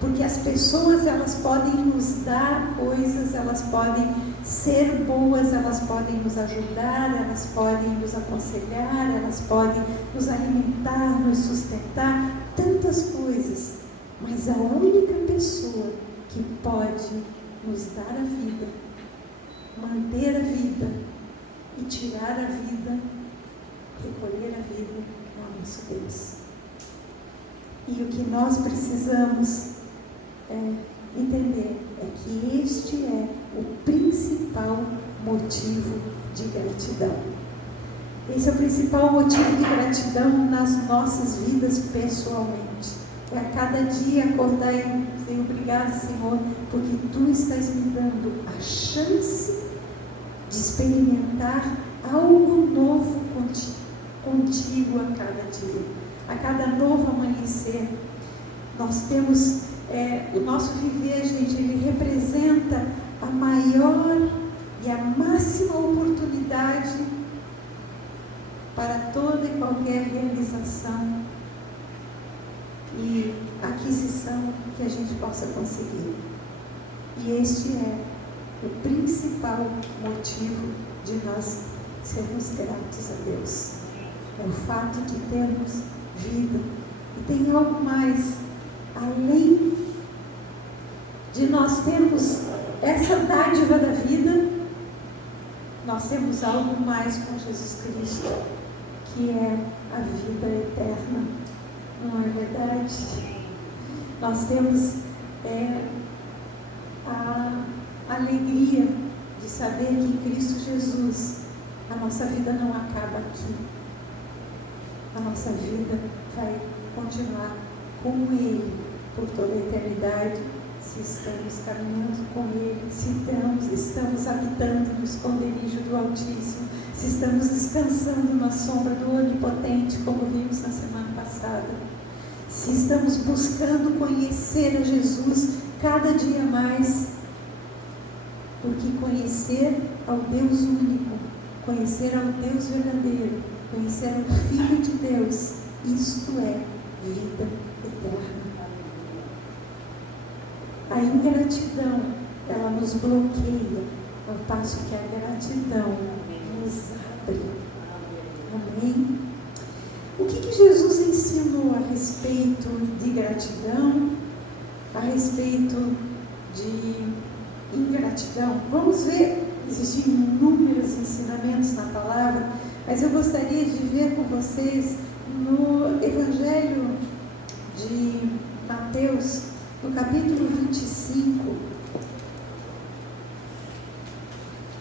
Porque as pessoas, elas podem nos dar coisas, elas podem ser boas, elas podem nos ajudar, elas podem nos aconselhar, elas podem nos alimentar, nos sustentar, tantas coisas. Mas a única pessoa que pode nos dar a vida, manter a vida e tirar a vida, recolher a vida, é o nosso Deus. E o que nós precisamos entender é que este é o principal motivo de gratidão. Esse é o principal motivo de gratidão nas nossas vidas pessoalmente. É a cada dia acordar e dizer obrigado, Senhor, porque Tu estás me dando a chance de experimentar algo novo contigo a cada dia, a cada novo amanhecer. Nós temos o nosso viver, gente, ele representa a maior e a máxima oportunidade para toda e qualquer realização e aquisição que a gente possa conseguir. E este é o principal motivo de nós sermos gratos a Deus. É o fato de termos vida. E tem algo mais, além de nós termos essa dádiva da vida, nós temos algo mais com Jesus Cristo, que é a vida eterna. Não é verdade? Nós temos a alegria de saber que em Cristo Jesus a nossa vida não acaba aqui. A nossa vida vai continuar com Ele por toda a eternidade, se estamos caminhando com Ele, se estamos habitando no esconderijo do Altíssimo, se estamos descansando na sombra do Onipotente, como vimos na semana passada, se estamos buscando conhecer a Jesus cada dia mais, porque conhecer ao Deus único, conhecer ao Deus verdadeiro, conhecer ao Filho de Deus, isto é vida eterna. A ingratidão, ela nos bloqueia, ao passo que a gratidão nos abre. Amém? O que Jesus ensinou a respeito de gratidão, a respeito de ingratidão? Vamos ver, existem inúmeros ensinamentos na palavra, mas eu gostaria de ver com vocês no Evangelho de Mateus, no capítulo 25,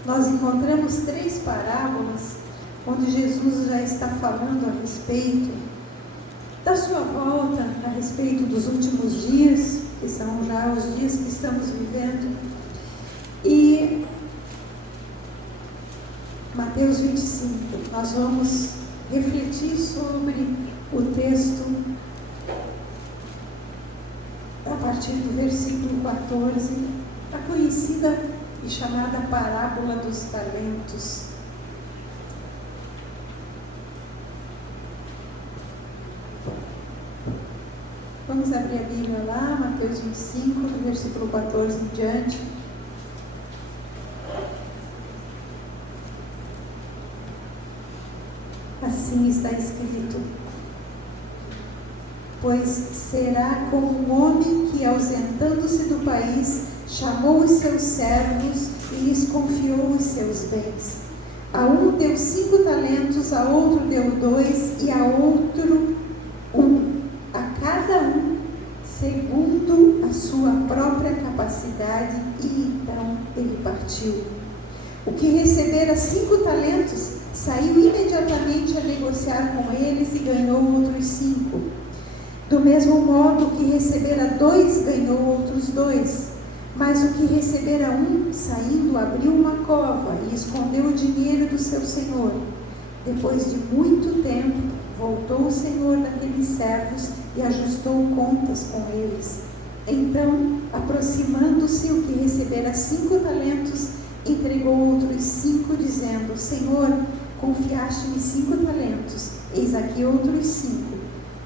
nós encontramos 3 parábolas onde Jesus já está falando a respeito da sua volta, a respeito dos últimos dias, que são já os dias que estamos vivendo. E Mateus 25, nós vamos refletir sobre o texto a partir do versículo 14, a conhecida e chamada parábola dos talentos. Vamos abrir a Bíblia lá, Mateus 25, do versículo 14 em diante. assim está escrito: pois será como um homem que, ausentando-se do país, chamou os seus servos e lhes confiou os seus bens. A um deu 5 talentos, a outro deu 2 e a outro 1, a cada um segundo a sua própria capacidade, e então ele partiu. O que recebera 5 talentos saiu imediatamente a negociar com eles e ganhou outros 5. Do mesmo modo, o que recebera 2 ganhou outros 2. Mas o que recebera 1, saindo, abriu uma cova e escondeu o dinheiro do seu senhor. Depois de muito tempo, voltou o senhor daqueles servos e ajustou contas com eles. Então, aproximando-se, o que recebera 5 talentos, entregou outros 5, dizendo: Senhor, confiaste-me 5 talentos, eis aqui outros 5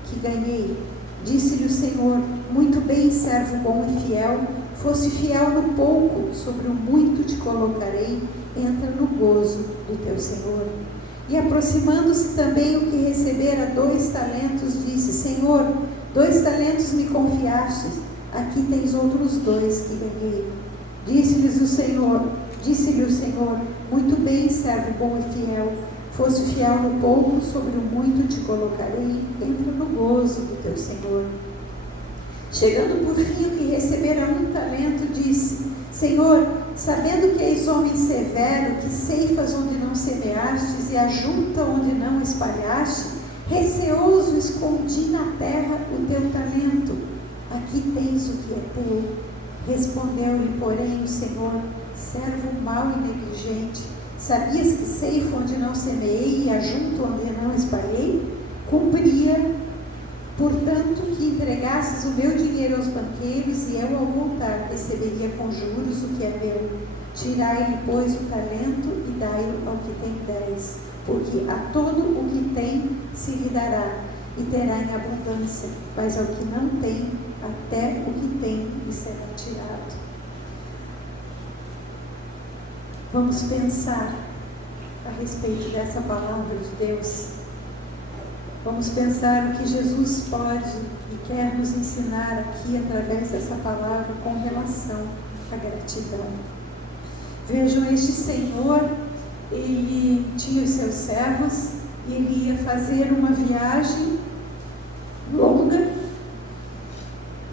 que ganhei. Disse-lhe o Senhor: muito bem, servo bom e fiel, fosse fiel no pouco, sobre o muito te colocarei, entra no gozo do teu Senhor. E aproximando-se também o que recebera 2 talentos, disse: Senhor, 2 talentos me confiastes, aqui tens outros 2 que ganhei. Disse-lhe o Senhor: muito bem, servo bom e fiel, fosse fiel no pouco, sobre o muito te colocarei, entra no gozo do teu Senhor. Chegando por fim o que recebera 1 talento, disse: Senhor, sabendo que és homem severo, que ceifas onde não semeastes e ajunta onde não espalhaste, receoso escondi na terra o teu talento. Aqui tens o que é teu. Respondeu-lhe, porém, o Senhor: servo mau e negligente, sabias que ceifo onde não semeei e ajunto onde não espalhei? Cumpria, portanto, que entregasses o meu dinheiro aos banqueiros, e eu, ao voltar, receberia com juros o que é meu. Tirai-lhe, pois, o talento e dai-o ao que tem 10, porque a todo o que tem se lhe dará, e terá em abundância, mas ao que não tem, até o que tem lhe será tirado. Vamos pensar a respeito dessa palavra de Deus. Vamos pensar o que Jesus pode e quer nos ensinar aqui através dessa palavra com relação à gratidão. Vejam, este Senhor, ele tinha os seus servos e ele ia fazer uma viagem longa,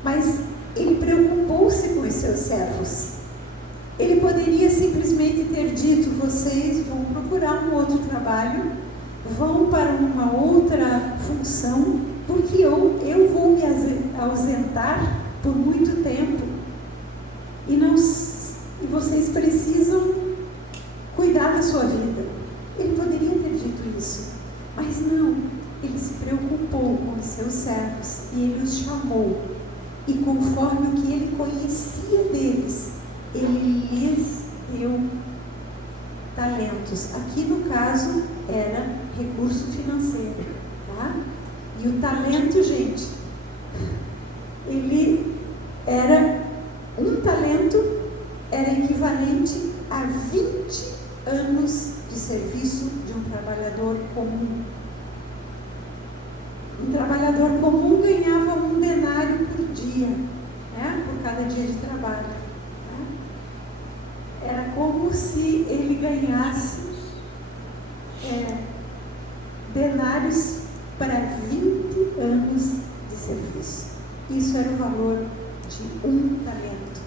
mas ele preocupou-se com os seus servos. Ele poderia simplesmente ter dito: vocês vão procurar um outro trabalho, vão para uma outra função, porque eu vou me ausentar por muito tempo e vocês precisam cuidar da sua vida. Ele poderia ter dito isso, mas não. Ele se preocupou com os seus servos e ele os chamou, e conforme o que ele conhecia deles, ele lhes deu talentos. Aqui no caso era recurso financeiro, tá? E o talento, gente, ele era, 1 talento era equivalente a 20 anos de serviço de um trabalhador comum. Um trabalhador comum ganhava 1 denário por dia, né? Por cada dia de trabalho. Era como se ele ganhasse denários para 20 anos de serviço. Isso era o valor de 1 talento.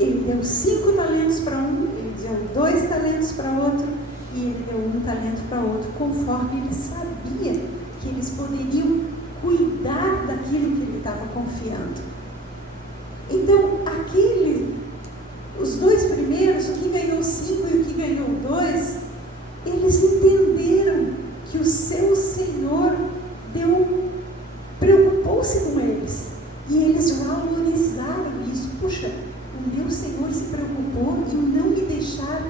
Ele deu 5 talentos para um, ele deu 2 talentos para outro, e ele deu 1 talento para outro, conforme ele sabia que eles poderiam cuidar daquilo que ele estava confiando. Então, os 2 primeiros, o que ganhou 5 e o que ganhou 2, eles entenderam que o seu Senhor preocupou-se com eles, e eles valorizaram isso. Puxa, o meu Senhor se preocupou em não me deixar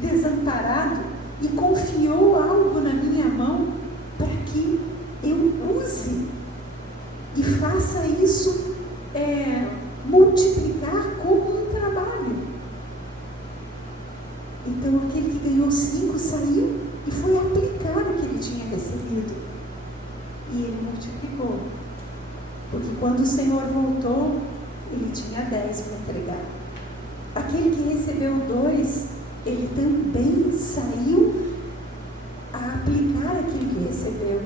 desamparado e confiou algo na minha mão para que eu use e faça isso multiplicar como um trabalho. Então aquele que ganhou 5 saiu e foi aplicar o que ele tinha recebido. e ele multiplicou. Porque quando o Senhor voltou, ele tinha 10 para entregar. Aquele que recebeu 2, ele também saiu a aplicar aquilo que recebeu.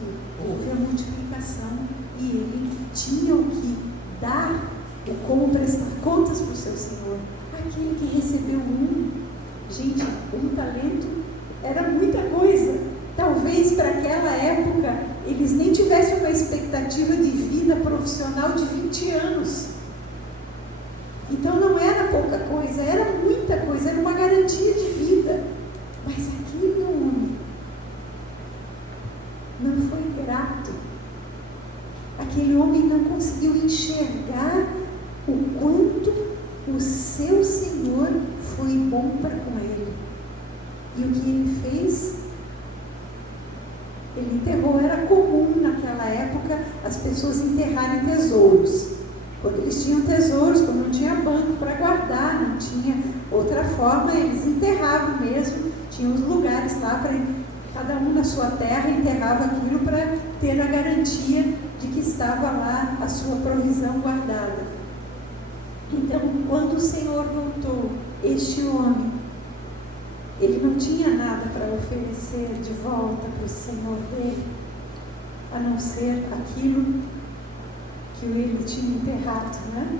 E houve a multiplicação. E ele tinha o que dar, ou como prestar contas para o seu Senhor. Aquele que recebeu 1, gente, 1 talento era muita coisa. Talvez para aquela época eles nem tivessem uma expectativa de vida profissional de 20 anos. Então não era pouca coisa, era muita coisa, era uma garantia de vida. Mas aquele homem não foi grato. Aquele homem não conseguiu enxergar o quanto o seu Senhor foi bom para com ele. E o que ele fez? Ele enterrou. Era comum naquela época as pessoas enterrarem tesouros. Quando eles tinham tesouros, quando não tinha banco para guardar, não tinha outra forma, eles enterravam mesmo. Tinha uns lugares lá para cada um na sua terra enterrava aquilo para ter a garantia de que estava lá a sua provisão guardada. Então, quando o Senhor voltou, este homem, ele não tinha nada para oferecer de volta para o Senhor dele, a não ser aquilo que ele tinha enterrado, né?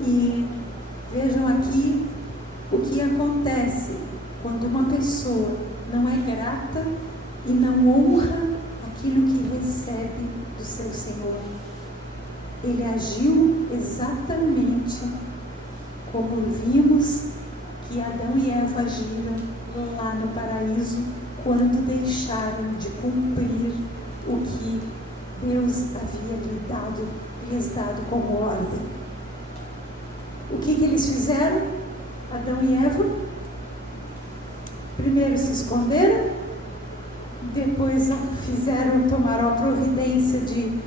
E vejam aqui o que acontece quando uma pessoa não é grata e não honra aquilo que recebe do seu Senhor. Ele agiu exatamente como vimos que Adão e Eva agiram lá no paraíso quando deixaram de cumprir o que Deus havia lhes dado como ordem. O que eles fizeram? Adão e Eva primeiro se esconderam, depois tomaram a providência de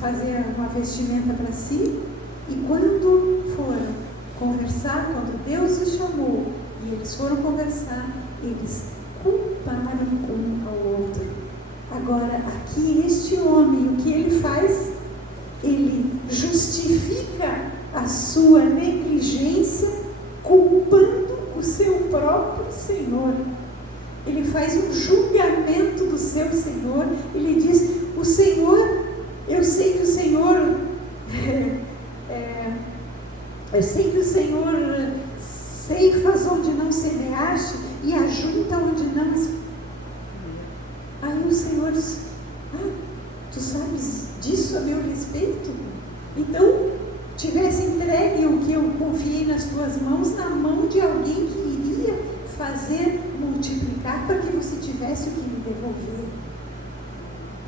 fazer uma vestimenta para si, e quando foram conversar, quando Deus os chamou e eles foram conversar, eles culparam um ao outro. Agora, aqui este homem, o que ele faz? Ele justifica a sua negligência culpando o seu próprio Senhor. Ele faz um julgamento do seu Senhor. Ele diz: o Senhor, eu sei que o Senhor ceifas onde não semeaste e ajunta onde não. Aí o Senhor diz: tu sabes disso a meu respeito? Então, tivesse entregue o que eu confiei nas tuas mãos, na mão de alguém que iria fazer multiplicar para que você tivesse o que me devolver.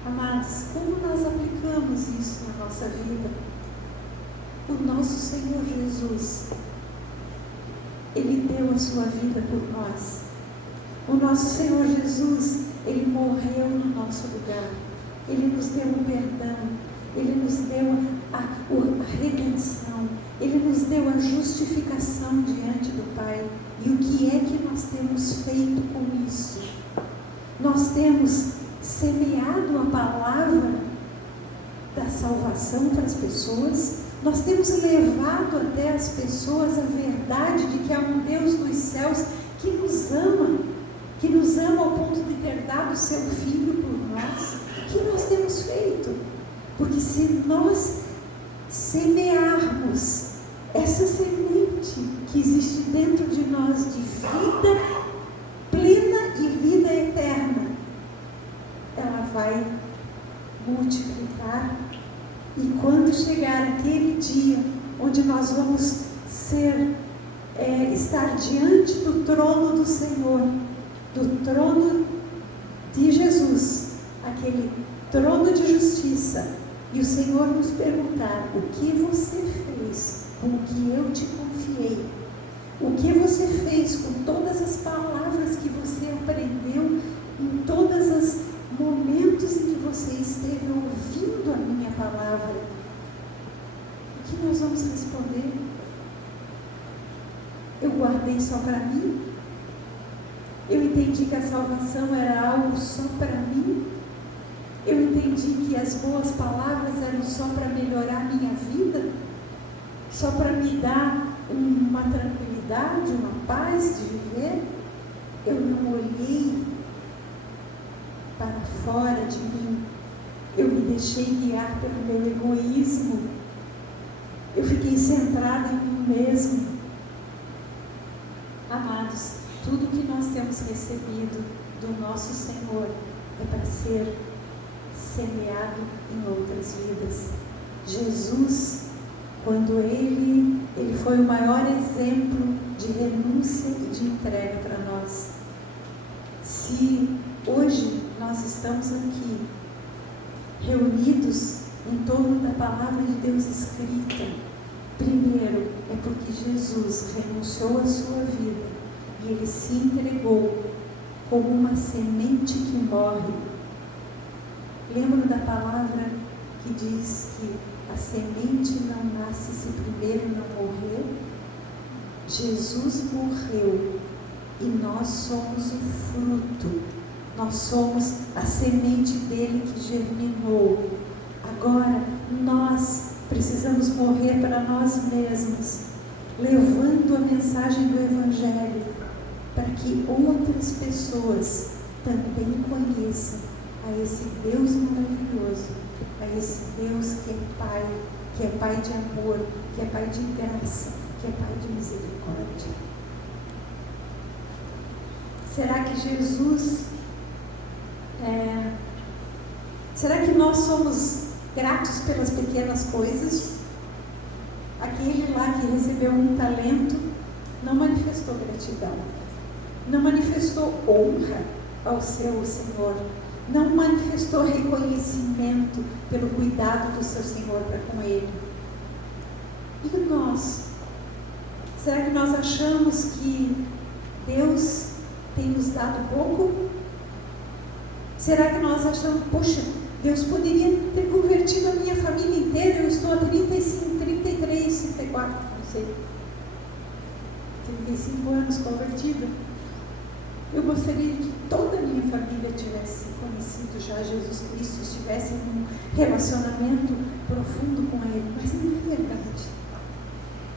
Amados, como nós aplicamos isso na nossa vida? O nosso Senhor Jesus, Ele deu a sua vida por nós. O nosso Senhor Jesus, Ele morreu no nosso lugar. Ele nos deu o perdão. Ele nos deu a redenção. Ele nos deu a justificação diante do Pai. E o que é que nós temos feito com isso? Nós temos semeado a palavra da salvação para as pessoas. Nós temos levado até as pessoas a verdade de que há um Deus dos céus que nos ama ao ponto de ter dado o seu Filho por nós. O que nós temos feito? Porque se nós semearmos essa semente que existe dentro de nós de vida plena e vida eterna, ela vai multiplicar. E quando chegar aquele dia onde nós vamos estar diante do trono do Senhor, do trono de Jesus, aquele trono de justiça, e o Senhor nos perguntar: o que você fez com o que eu te confiei? O que você fez com todas as palavras que você aprendeu em todos os momentos em que você esteve ouvindo a minha palavra? O que nós vamos responder? Eu guardei só para mim? Eu entendi que a salvação era algo só para mim? entendi que as boas palavras eram só para melhorar a minha vida, só para me dar uma tranquilidade, uma paz de viver, eu não olhei para fora de mim, eu me deixei guiar pelo meu egoísmo, eu fiquei centrada em mim mesmo. Amados, tudo que nós temos recebido do nosso Senhor é para ser semeado em outras vidas. Jesus, quando ele foi o maior exemplo de renúncia e de entrega para nós. Se hoje nós estamos aqui reunidos em torno da palavra de Deus escrita, primeiro é porque Jesus renunciou à sua vida e ele se entregou como uma semente que morre. Lembro da palavra que diz que a semente não nasce se primeiro não morrer? Jesus morreu e nós somos o fruto, nós somos a semente dele que germinou. Agora nós precisamos morrer para nós mesmos, levando a mensagem do Evangelho, para que outras pessoas também conheçam a esse Deus maravilhoso, a esse Deus que é Pai de amor, que é Pai de graça, que é Pai de misericórdia. Será que Jesus, será que nós somos gratos pelas pequenas coisas? Aquele lá que recebeu um talento não manifestou gratidão, não manifestou honra ao seu Senhor, não manifestou reconhecimento pelo cuidado do seu Senhor para com ele. E nós? Será que nós achamos que Deus tem nos dado pouco? Será que nós achamos, poxa, Deus poderia ter convertido a minha família inteira, eu estou há 35, 33, 34, não sei, 35 anos convertida. Eu gostaria que toda a minha família tivesse conhecido já Jesus Cristo, estivesse em um relacionamento profundo com Ele, mas não é verdade.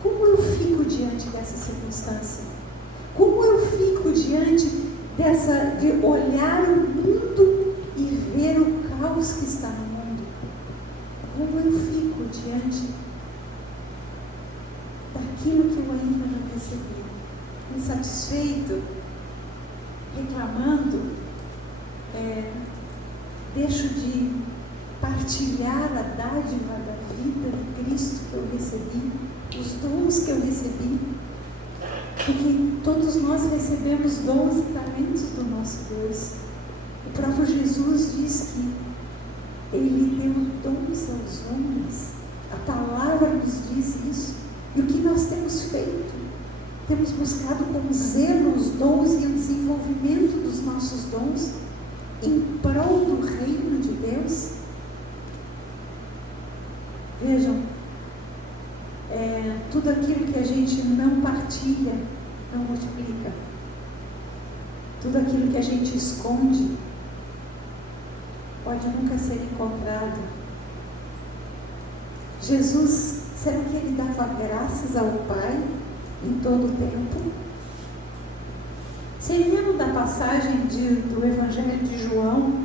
Como eu fico diante dessa circunstância? Como eu fico diante de olhar o mundo e ver o caos que está no mundo? Como eu fico diante daquilo que eu ainda não recebi? Insatisfeito? Reclamando? Deixo de partilhar a dádiva da vida de Cristo que eu recebi, os dons que eu recebi? Porque todos nós recebemos dons e talentos do nosso Deus. O próprio Jesus diz que Ele deu dons aos homens. A palavra nos diz isso. E o que nós temos feito? Temos buscado com zelo os dons e o desenvolvimento dos nossos dons em prol do reino de Deus? Vejam, tudo aquilo que a gente não partilha, não multiplica. Tudo aquilo que a gente esconde pode nunca ser encontrado. Jesus, será que Ele dava graças ao Pai em todo o tempo? Se lembram da passagem do Evangelho de João,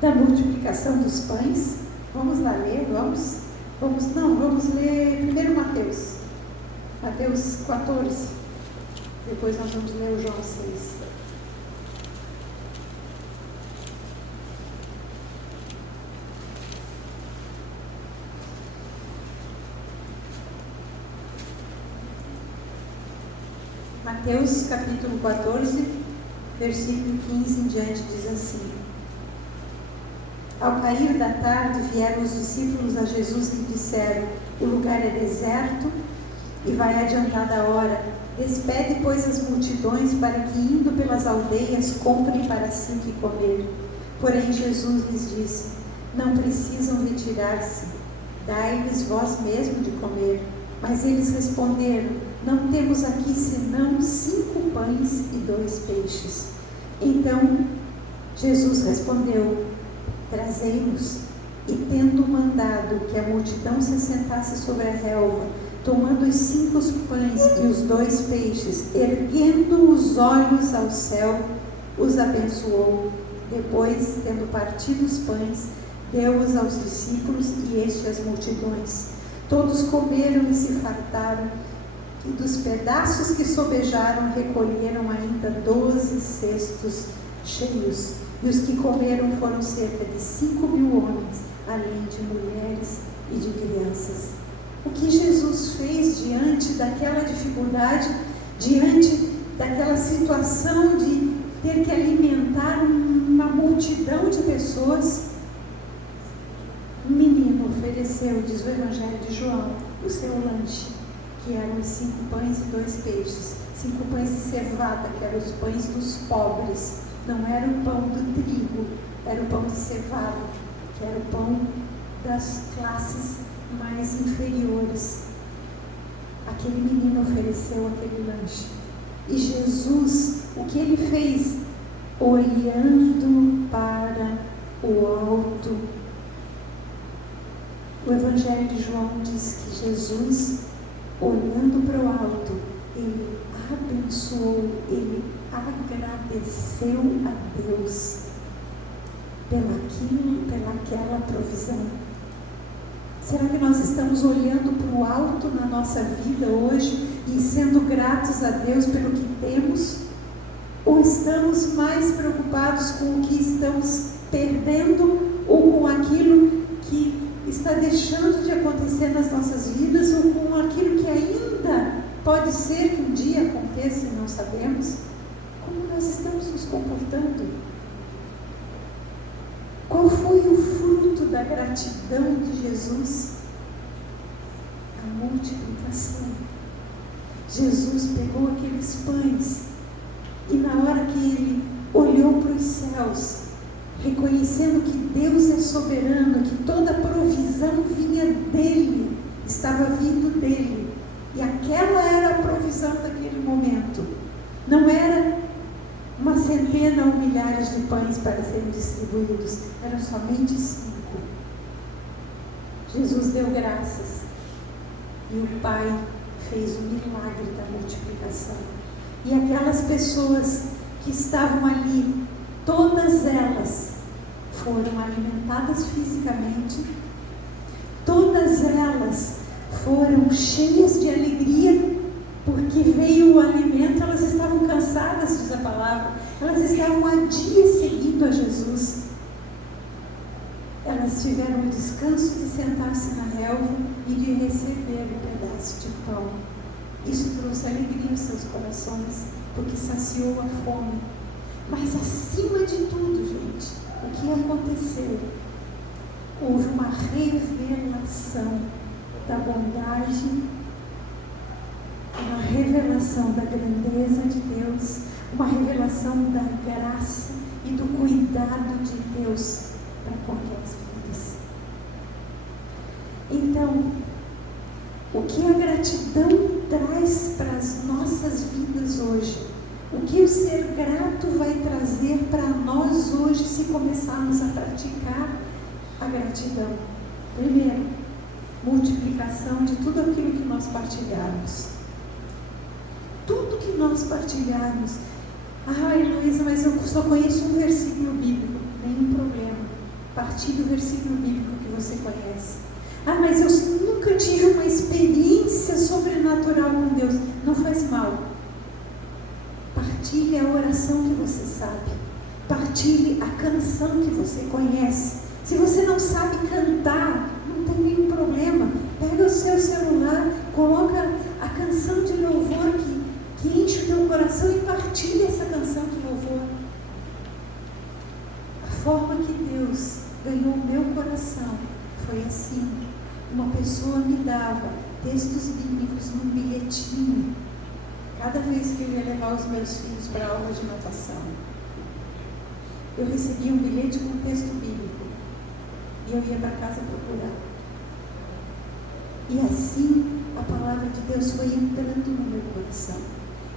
da multiplicação dos pães? Vamos lá ler, vamos ler primeiro Mateus 14, depois nós vamos ler o João 6. Mateus capítulo 14, versículo 15 em diante diz assim: Ao cair da tarde vieram os discípulos a Jesus e lhe disseram: O lugar é deserto e vai adiantada a hora. Despede, pois, as multidões para que, indo pelas aldeias, comprem para si que comer. Porém Jesus lhes disse: Não precisam retirar-se, dai-lhes vós mesmo de comer. Mas eles responderam: Não temos aqui senão 5 pães e 2 peixes. Então Jesus respondeu: Trazei-nos. E tendo mandado que a multidão se assentasse sobre a relva, tomando os 5 pães e os 2 peixes, erguendo os olhos ao céu, os abençoou. Depois, tendo partido os pães, deu-os aos discípulos e estes às multidões. Todos comeram e se fartaram, e dos pedaços que sobejaram recolheram ainda 12 cestos cheios. E os que comeram foram cerca de 5.000 homens, além de mulheres e de crianças. O que Jesus fez diante daquela dificuldade, diante daquela situação de ter que alimentar uma multidão de pessoas? Um menino ofereceu, diz o Evangelho de João, o seu lanche, que eram os 5 pães e 2 peixes. 5 pães de cevada, que eram os pães dos pobres. Não era o pão do trigo, era o pão de cevada, que era o pão das classes mais inferiores. Aquele menino ofereceu aquele lanche. E Jesus, o que ele fez? Olhando para o alto. O Evangelho de João diz que Jesus, olhando para o alto, ele abençoou, ele agradeceu a Deus pelaquela provisão. Será que nós estamos olhando para o alto na nossa vida hoje e sendo gratos a Deus pelo que temos? Ou estamos mais preocupados com o que estamos perdendo ou com aquilo que está deixando de acontecer nas nossas vidas ou com aquilo que ainda pode ser que um dia aconteça e não sabemos? Como nós estamos nos comportando? Qual foi o fruto da gratidão de Jesus? A multiplicação. Jesus pegou aqueles pães e na hora que ele olhou para os céus, reconhecendo que Deus é soberano, que toda provisão vinha dele, estava vindo dele, e aquela era a provisão daquele momento. Não era uma centena ou milhares de pães para serem distribuídos, eram somente 5. Jesus deu graças e o Pai fez o milagre da multiplicação. E aquelas pessoas que estavam ali, todas elas foram alimentadas fisicamente, todas elas foram cheias de alegria, porque veio o alimento. Elas estavam cansadas, diz a palavra, elas estavam há dias seguindo a Jesus. Elas tiveram o descanso de sentar-se na relva e de receber um pedaço de pão. Isso trouxe alegria aos seus corações, porque saciou a fome. Mas acima de tudo, gente, o que aconteceu? Houve uma revelação da bondade, uma revelação da grandeza de Deus, uma revelação da graça e do cuidado de Deus para com aquelas vidas. Então, o que a gratidão traz para as nossas vidas hoje? O que o ser grato vai trazer para nós hoje se começarmos a praticar a gratidão? Primeiro, multiplicação de tudo aquilo que nós partilharmos. Tudo que nós partilharmos. Heloísa, mas eu só conheço um versículo bíblico. Nenhum problema. Partilhe o versículo bíblico que você conhece. Mas eu nunca tive uma experiência sobrenatural com Deus. Não faz mal. Partilhe a oração que você sabe. Partilhe a canção que você conhece. Se você não sabe cantar, não tem nenhum problema. Pega o seu celular, coloca a canção de louvor que enche o teu coração e partilha essa canção de louvor. A forma que Deus ganhou o meu coração foi assim. Uma pessoa me dava textos bíblicos num bilhetinho cada vez que eu ia levar os meus filhos para a aula de natação. Eu recebia um bilhete com um texto bíblico e eu ia para casa procurar. E assim a palavra de Deus foi entrando no meu coração.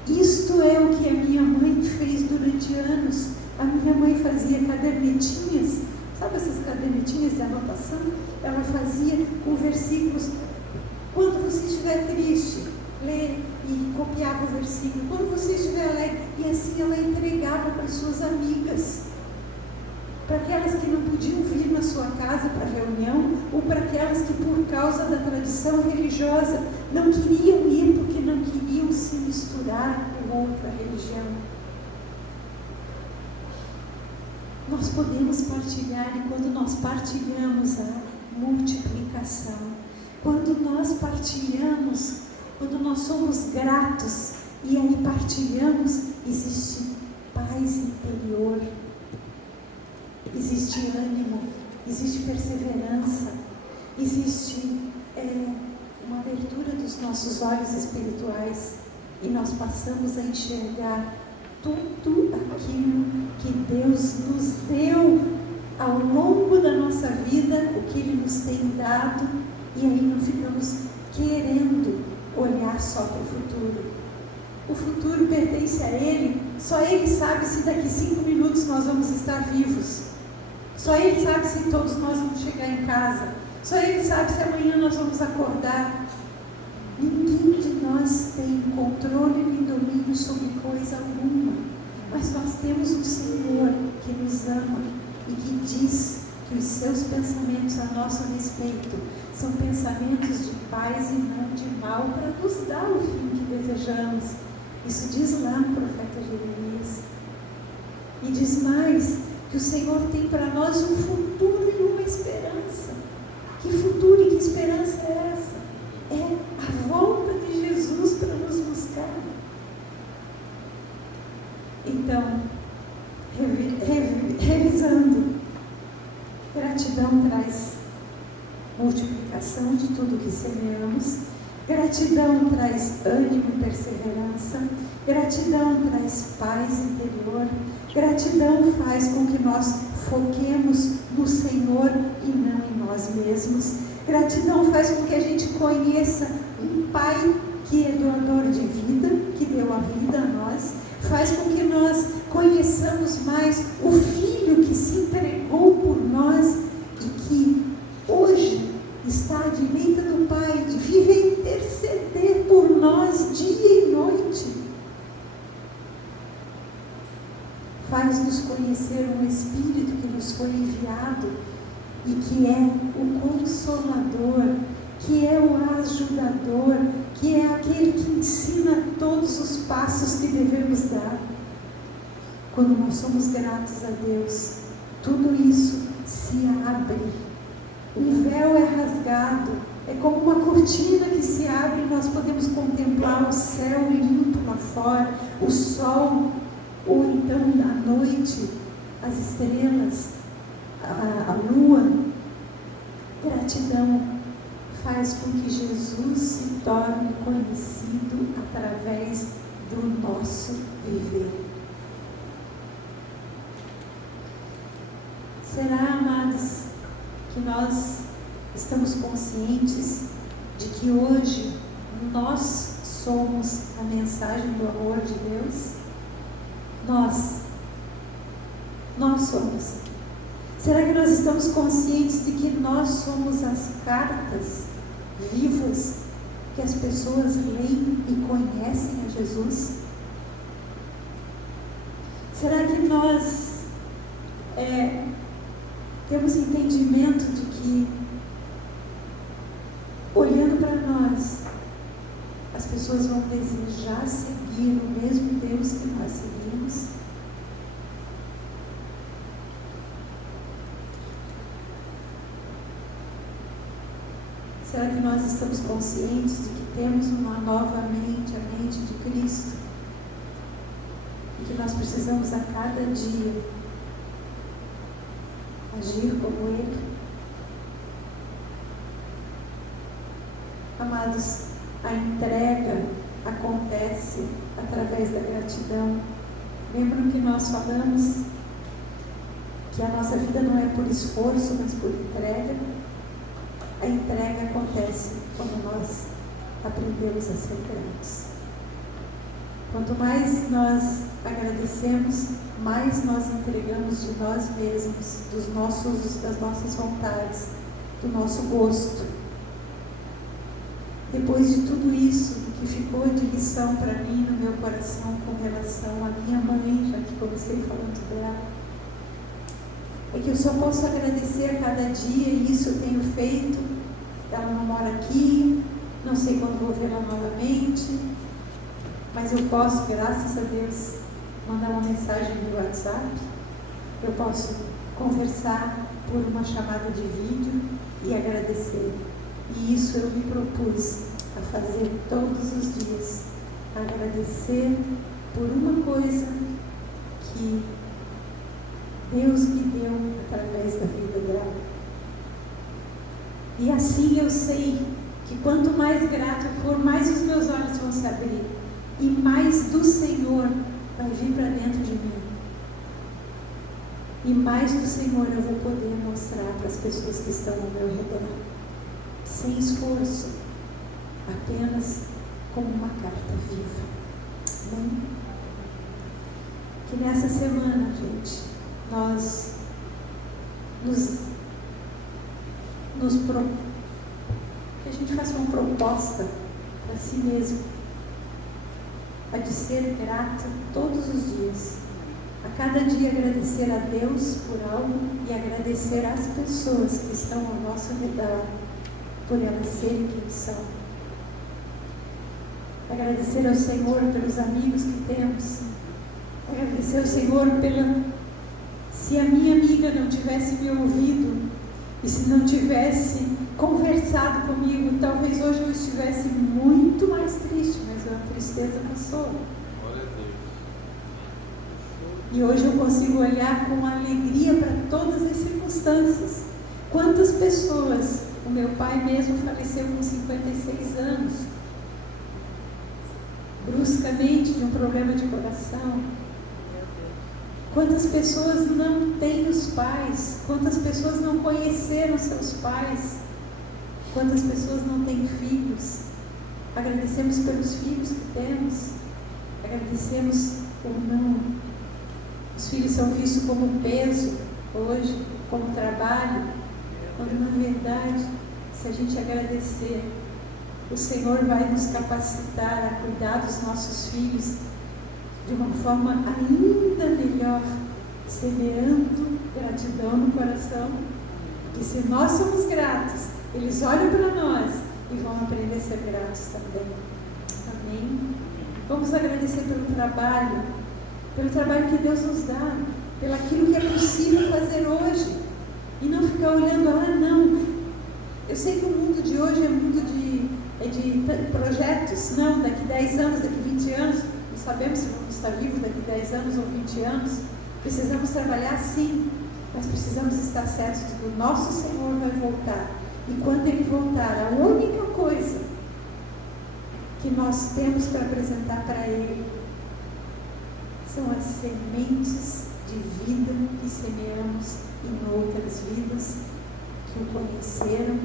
Isto é o que a minha mãe fez durante anos. A minha mãe fazia cadernetinhas, sabe essas cadernetinhas de anotação? Ela fazia com versículos. Quando você estiver triste, lê e copiava o versículo. Quando você estiver alegre, e assim ela entregava para as suas amigas, para aquelas que não podiam vir na sua casa para a reunião, ou para aquelas que por causa da tradição religiosa não queriam ir porque não queriam se misturar com outra religião. Nós podemos partilhar, e quando nós partilhamos a multiplicação, quando nós partilhamos, quando nós somos gratos e aí partilhamos, existe paz interior, existe ânimo, existe perseverança, existe uma abertura dos nossos olhos espirituais, e nós passamos a enxergar tudo aquilo que Deus nos deu ao longo da nossa vida, o que Ele nos tem dado, e aí não ficamos querendo olhar só para o futuro. O futuro pertence a Ele, só Ele sabe se daqui 5 minutos nós vamos estar vivos, só Ele sabe se todos nós vamos chegar em casa, só Ele sabe se amanhã nós vamos acordar. Ninguém de nós tem controle nem domínio sobre coisa alguma, mas nós temos um Senhor que nos ama e que diz que os seus pensamentos a nosso respeito são pensamentos de paz e não de mal, para nos dar o fim que desejamos. Isso diz lá no profeta Jeremias. E diz mais, que o Senhor tem para nós um futuro e uma esperança. Que futuro e que esperança é essa? É a volta de Jesus para nos buscar. Então, revisando, gratidão traz multiplicação de tudo que semeamos, gratidão traz ânimo e perseverança, gratidão traz paz interior, gratidão faz com que nós foquemos no Senhor e não em nós mesmos, gratidão faz com que a gente conheça um Pai que é doador de vida, que deu a vida a nós, faz com que nós conheçamos mais o Filho que se entregou por nós e que hoje está à direita do Pai e vive a interceder por nós dia e noite. Faz-nos conhecer um Espírito que nos foi enviado e que é o Consolador, que é o Ajudador, que é aquele que ensina todos os passos que devemos dar. Quando nós somos gratos a Deus, tudo isso se abre. O véu é rasgado, é como uma cortina que se abre e nós podemos contemplar o céu limpo lá fora, o sol, ou então à noite, as estrelas, a lua. Gratidão faz com que Jesus se torne conhecido através do nosso viver. Será, amados, que nós estamos conscientes de que hoje nós somos a mensagem do amor de Deus? Nós somos. Será que nós estamos conscientes de que nós somos as cartas vivas que as pessoas leem e conhecem a Jesus? Será que nós temos entendimento de que, olhando para nós, as pessoas vão desejar seguir o mesmo Deus que nós seguimos? Será que nós estamos conscientes de que temos uma nova mente, a mente de Cristo? E que nós precisamos a cada dia agir como Ele? Amados, a entrega acontece através da gratidão. Lembram que nós falamos que a nossa vida não é por esforço, mas por entrega? A entrega acontece quando nós aprendemos a ser gratos. Quanto mais nós agradecemos, mais nós entregamos de nós mesmos, das nossas vontades, do nosso gosto. Depois de tudo isso que ficou de lição para mim no meu coração com relação à minha mãe, já que comecei falando dela, é que eu só posso agradecer a cada dia, e isso eu tenho feito. Ela não mora aqui, não sei quando vou vê-la novamente, mas eu posso, graças a Deus, mandar uma mensagem no WhatsApp, eu posso conversar por uma chamada de vídeo e agradecer. E isso eu me propus a fazer todos os dias, agradecer por uma coisa que Deus me deu através da vida dela. E assim eu sei que quanto mais grato eu for, mais os meus olhos vão se abrir e mais do Senhor vai vir para dentro de mim. E mais do Senhor eu vou poder mostrar para as pessoas que estão ao meu redor, sem esforço, apenas como uma carta viva. Amém? Que nessa semana, gente, nós que a gente faça uma proposta para si mesmo, a de ser grato todos os dias, a cada dia agradecer a Deus por algo e agradecer às pessoas que estão ao nosso redor por elas serem quem são. Agradecer ao Senhor pelos amigos que temos, agradecer ao Senhor se a minha amiga não tivesse me ouvido e se não tivesse conversado comigo, talvez hoje eu estivesse muito mais triste, mas a tristeza passou. E hoje eu consigo olhar com alegria para todas as circunstâncias. Quantas pessoas, o meu pai mesmo faleceu com 56 anos, bruscamente, de um problema de coração. Quantas pessoas não têm os pais? Quantas pessoas não conheceram seus pais? Quantas pessoas não têm filhos? Agradecemos pelos filhos que temos. Agradecemos ou não. Os filhos são vistos como peso hoje, como trabalho, quando na verdade, se a gente agradecer, o Senhor vai nos capacitar a cuidar dos nossos filhos de uma forma ainda melhor, semeando gratidão no coração. E se nós somos gratos, eles olham para nós e vão aprender a ser gratos também. Amém? Vamos agradecer pelo trabalho que Deus nos dá, pelo aquilo que é possível fazer hoje. E não ficar olhando, não. Eu sei que o mundo de hoje é mundo de projetos. Não, daqui 10 anos, daqui 20 anos, não sabemos se vamos estar vivos daqui 10 anos ou 20 anos. Precisamos trabalhar sim, mas precisamos estar certos de que o nosso Senhor vai voltar. E quando Ele voltar, a única coisa que nós temos para apresentar para Ele são as sementes de vida que semeamos em outras vidas que o conheceram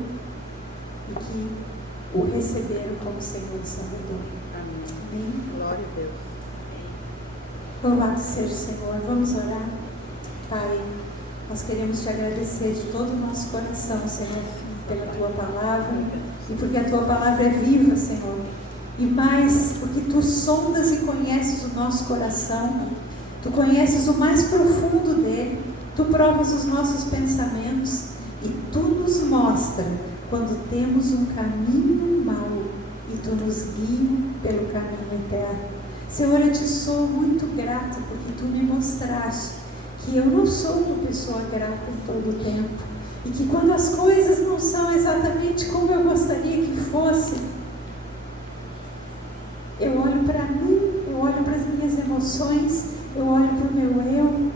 e que o receberam como Senhor e Salvador. Amém? Glória a Deus. Louvado seja o Senhor. Vamos orar. Pai, nós queremos te agradecer de todo o nosso coração, Senhor, pela tua palavra e porque a tua palavra é viva, Senhor. E mais, porque tu sondas e conheces o nosso coração, tu conheces o mais profundo dele, tu provas os nossos pensamentos e tu nos mostra quando temos um caminho mau e tu nos guia pelo caminho eterno. Senhor, eu te sou muito grata porque tu me mostraste que eu não sou uma pessoa grata em todo o tempo e que quando as coisas não são exatamente como eu gostaria que fossem, eu olho para mim, eu olho para as minhas emoções, eu olho para o meu eu.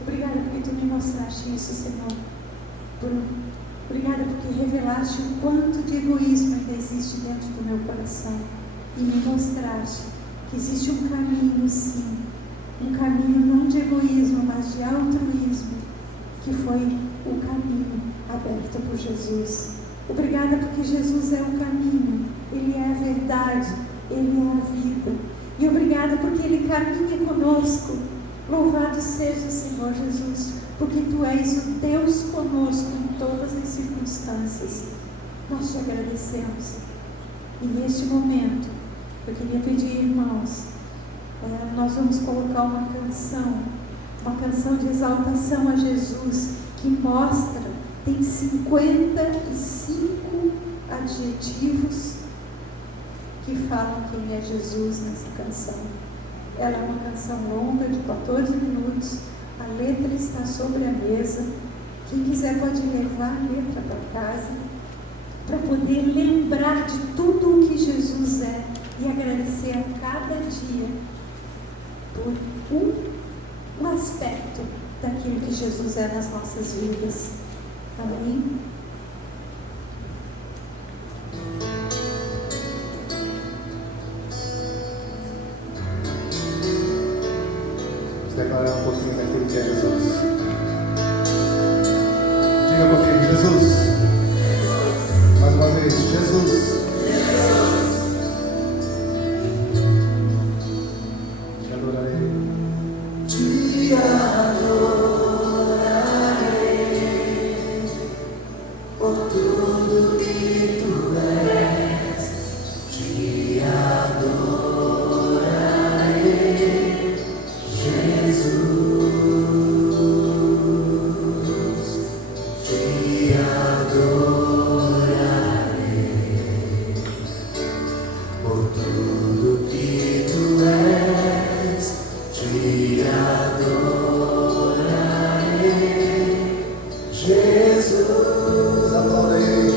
Obrigada porque tu me mostraste isso, Senhor. Obrigada porque revelaste o quanto de egoísmo ainda existe dentro do meu coração. E me mostraste que existe um caminho, sim. Um caminho não de egoísmo, mas de altruísmo, que foi o caminho aberto por Jesus. Obrigada porque Jesus é o caminho, Ele é a verdade, Ele é a vida. E obrigada porque Ele caminha conosco. Louvado seja, Senhor Jesus, porque Tu és o Deus conosco em todas as circunstâncias. Nós Te agradecemos. E neste momento, eu queria pedir, irmãos, nós vamos colocar uma canção de exaltação a Jesus, que mostra, tem 55 adjetivos que falam quem é Jesus nessa canção. Ela é uma canção longa, de 14 minutos, a letra está sobre a mesa. Quem quiser pode levar a letra para casa, para poder lembrar de tudo o que Jesus é e agradecer a cada dia por um aspecto daquilo que Jesus é nas nossas vidas. Amém? Vamos declarar um pouquinho daquilo que é Jesus. Diga comigo, Jesus. Mais uma vez, Jesus. Te adorarei. Te adorarei por tudo que Tu és. Te adorarei, Jesus. Te adorarei por tudo que Tu és. Te adorarei, Jesus. Adorei.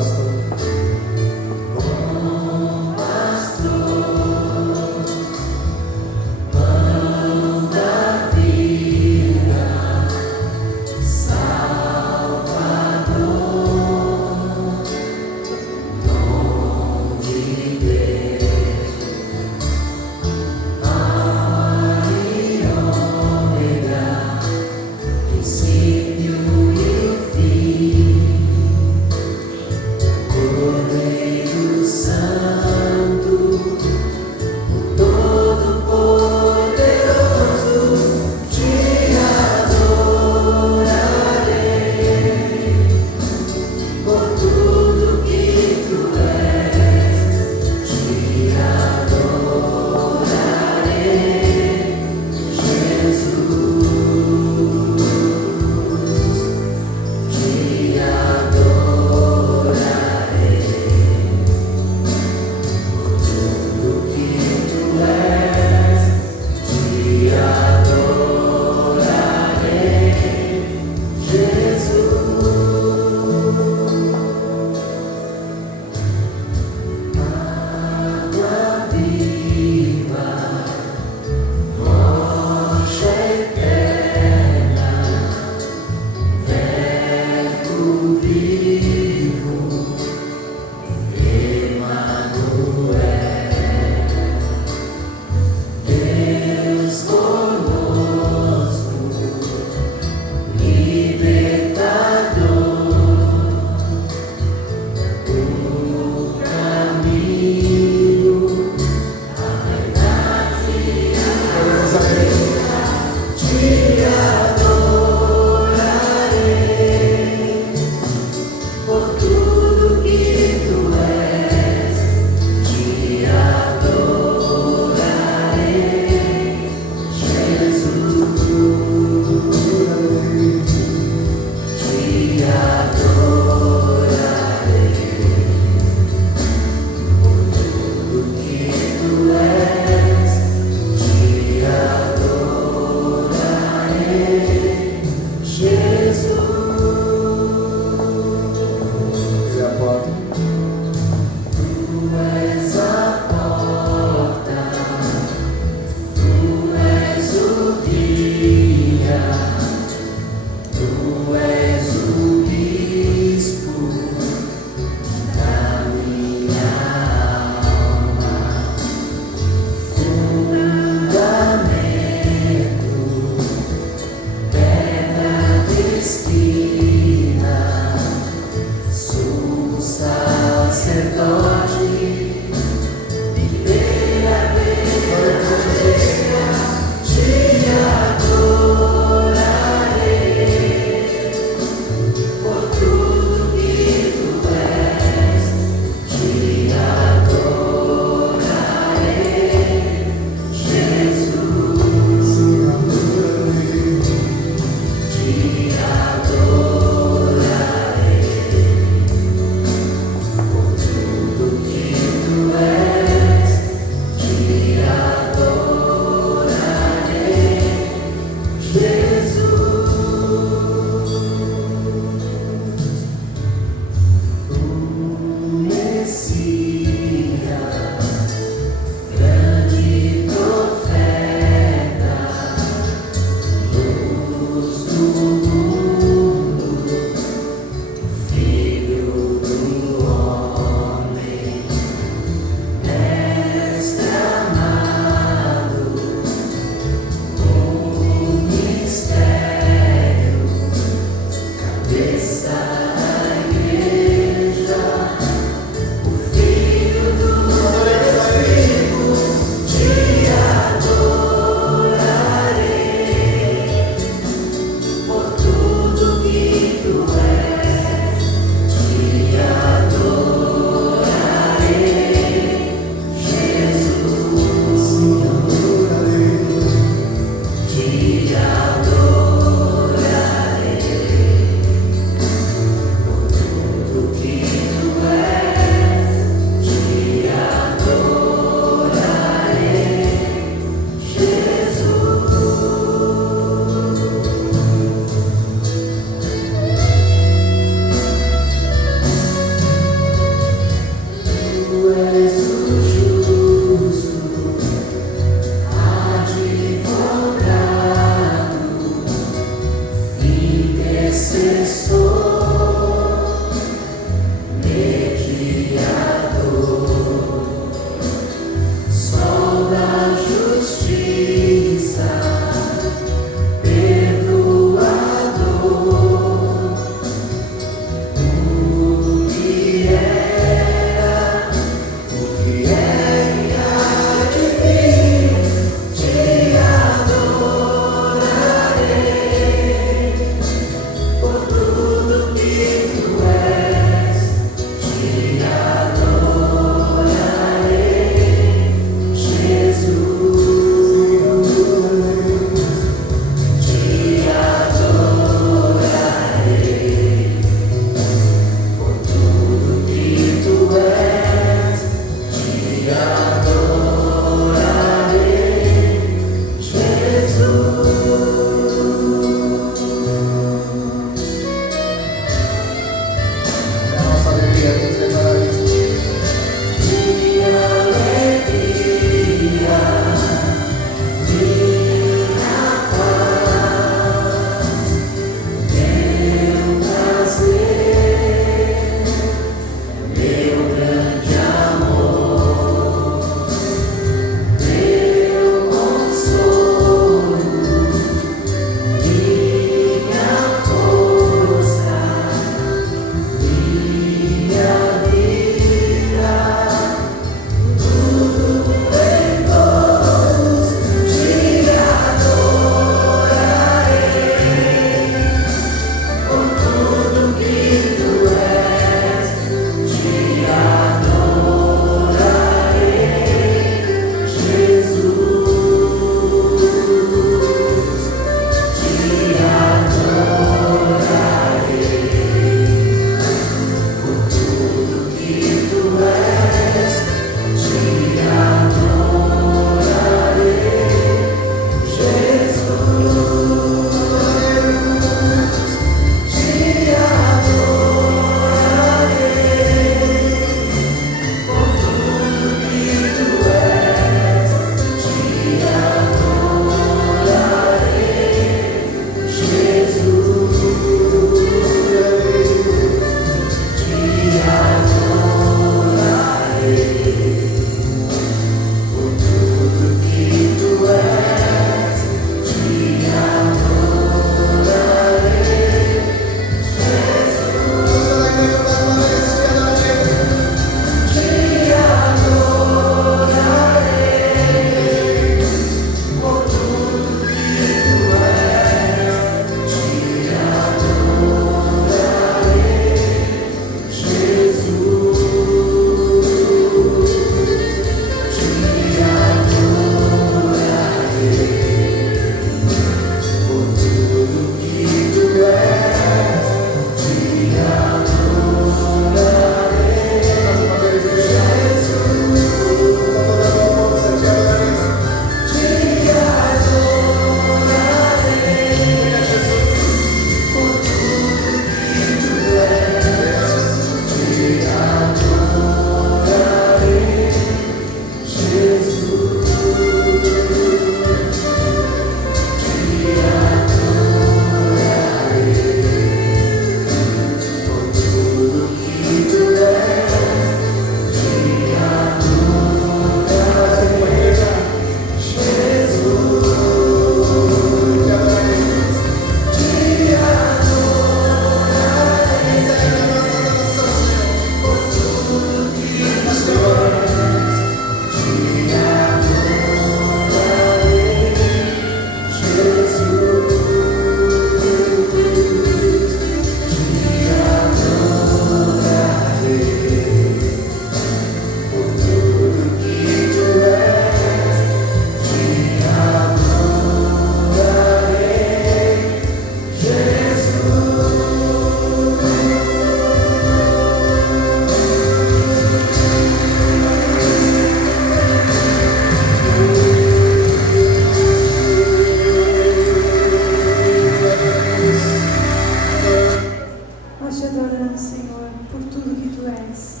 adoramos, Senhor, por tudo que Tu és.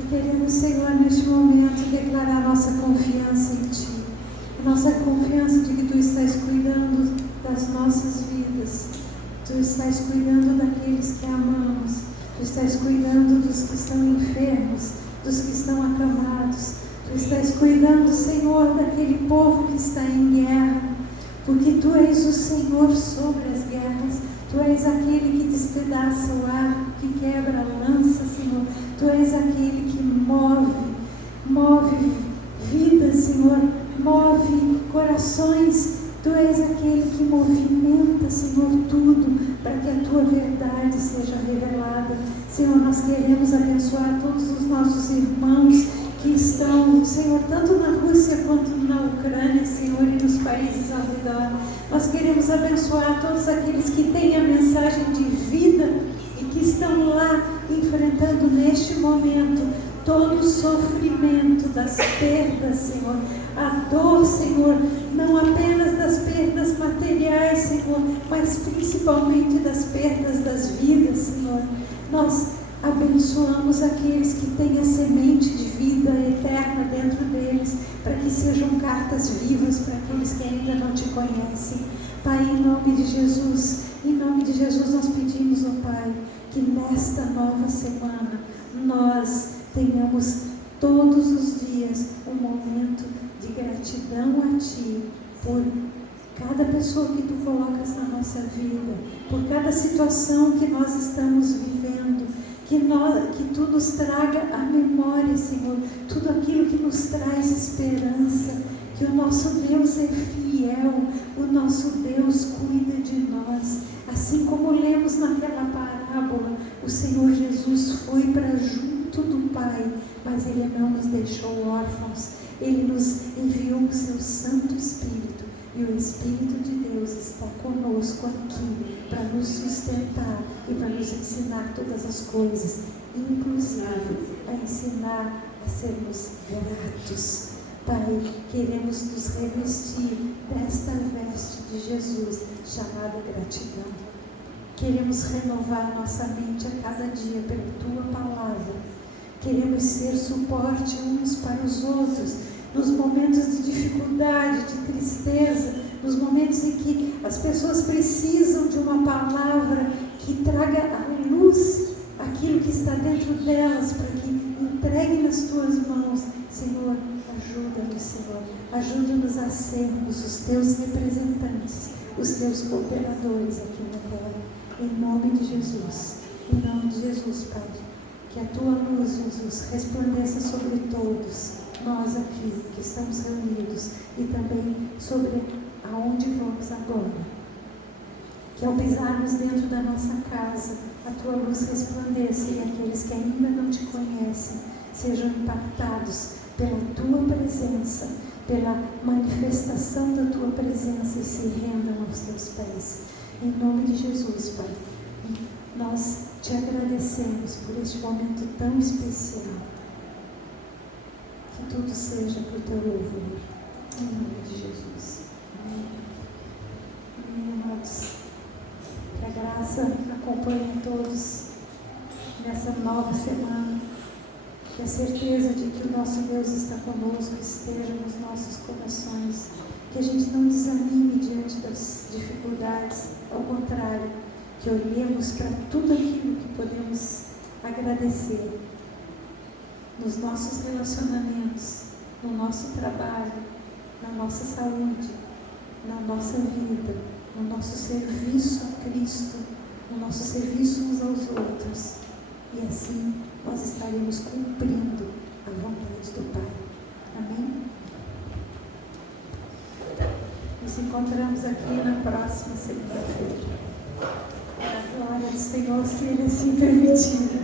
E queremos, Senhor, neste momento, declarar nossa confiança em Ti. A nossa confiança de que Tu estás cuidando das nossas vidas. Tu estás cuidando daqueles que amamos. Tu estás cuidando dos que estão enfermos, dos que estão acamados. Tu estás cuidando, Senhor, daquele povo que está em guerra. Porque Tu és o Senhor sobre as guerras. Tu és aquele que despedaça o arco, que quebra a lança, Senhor. Tu és aquele que move vidas, Senhor. Move corações. Tu és aquele que movimenta, Senhor, tudo para que a Tua verdade seja revelada. Senhor, nós queremos abençoar todos os nossos irmãos que estão, Senhor, tanto na Rússia quanto na Ucrânia, Senhor, e nos países ao redor. Nós queremos abençoar todos aqueles que têm a mensagem de vida e que estão lá enfrentando neste momento todo o sofrimento das perdas, Senhor, a dor, Senhor, não apenas das perdas materiais, Senhor, mas principalmente das perdas das vidas, Senhor. Nós abençoamos aqueles que têm a semente de vida eterna dentro deles, para que sejam cartas vivas para aqueles que ainda não Te conhecem. Pai, em nome de Jesus, nós pedimos, ó Pai, que nesta nova semana nós tenhamos todos os dias um momento de gratidão a Ti por cada pessoa que Tu colocas na nossa vida, por cada situação que nós estamos vivendo, que Tu nos traga à memória, Senhor, tudo aquilo que nos traz esperança, que o nosso Deus é fiel, o nosso Deus cuida de nós. Assim como lemos naquela parábola, o Senhor Jesus foi para junto do Pai, mas Ele não nos deixou órfãos. Ele nos enviou o Seu Santo Espírito, e o Espírito de Deus está conosco aqui para nos sustentar e para nos ensinar todas as coisas, inclusive a ensinar a sermos gratos. Pai, queremos nos revestir desta veste de Jesus, chamada gratidão. Queremos renovar nossa mente a cada dia pela Tua palavra. Queremos ser suporte uns para os outros, nos momentos de dificuldade, de tristeza, nos momentos em que as pessoas precisam de uma palavra que traga à luz aquilo que está dentro delas, para que entregue nas Tuas mãos. Senhor, ajuda-nos, Senhor. Ajuda-nos a sermos os Teus representantes, os Teus cooperadores aqui na terra. Em nome de Jesus. Em nome de Jesus, Pai. Que a Tua luz, Jesus, resplandeça sobre todos nós aqui que estamos reunidos e também sobre aonde vamos agora. Que ao pisarmos dentro da nossa casa, a Tua luz resplandeça e aqueles que ainda não Te conhecem sejam impactados pela Tua presença, pela manifestação da Tua presença e se rendam aos Teus pés. Em nome de Jesus, Pai, nós Te agradecemos por este momento tão especial. Que tudo seja para o Teu louvor. Em nome de Jesus. Amém. Amém, amados. Que a graça acompanhe todos nessa nova semana. Que a certeza de que o nosso Deus está conosco esteja nos nossos corações. Que a gente não desanime diante das dificuldades. Ao contrário, que olhemos para tudo aquilo que podemos agradecer nos nossos relacionamentos, no nosso trabalho, na nossa saúde, na nossa vida, no nosso serviço a Cristo, no nosso serviço uns aos outros. E assim nós estaremos cumprindo a vontade do Pai. Amém? Nos encontramos aqui na próxima segunda-feira. Para a glória do Senhor, se Ele assim permitir.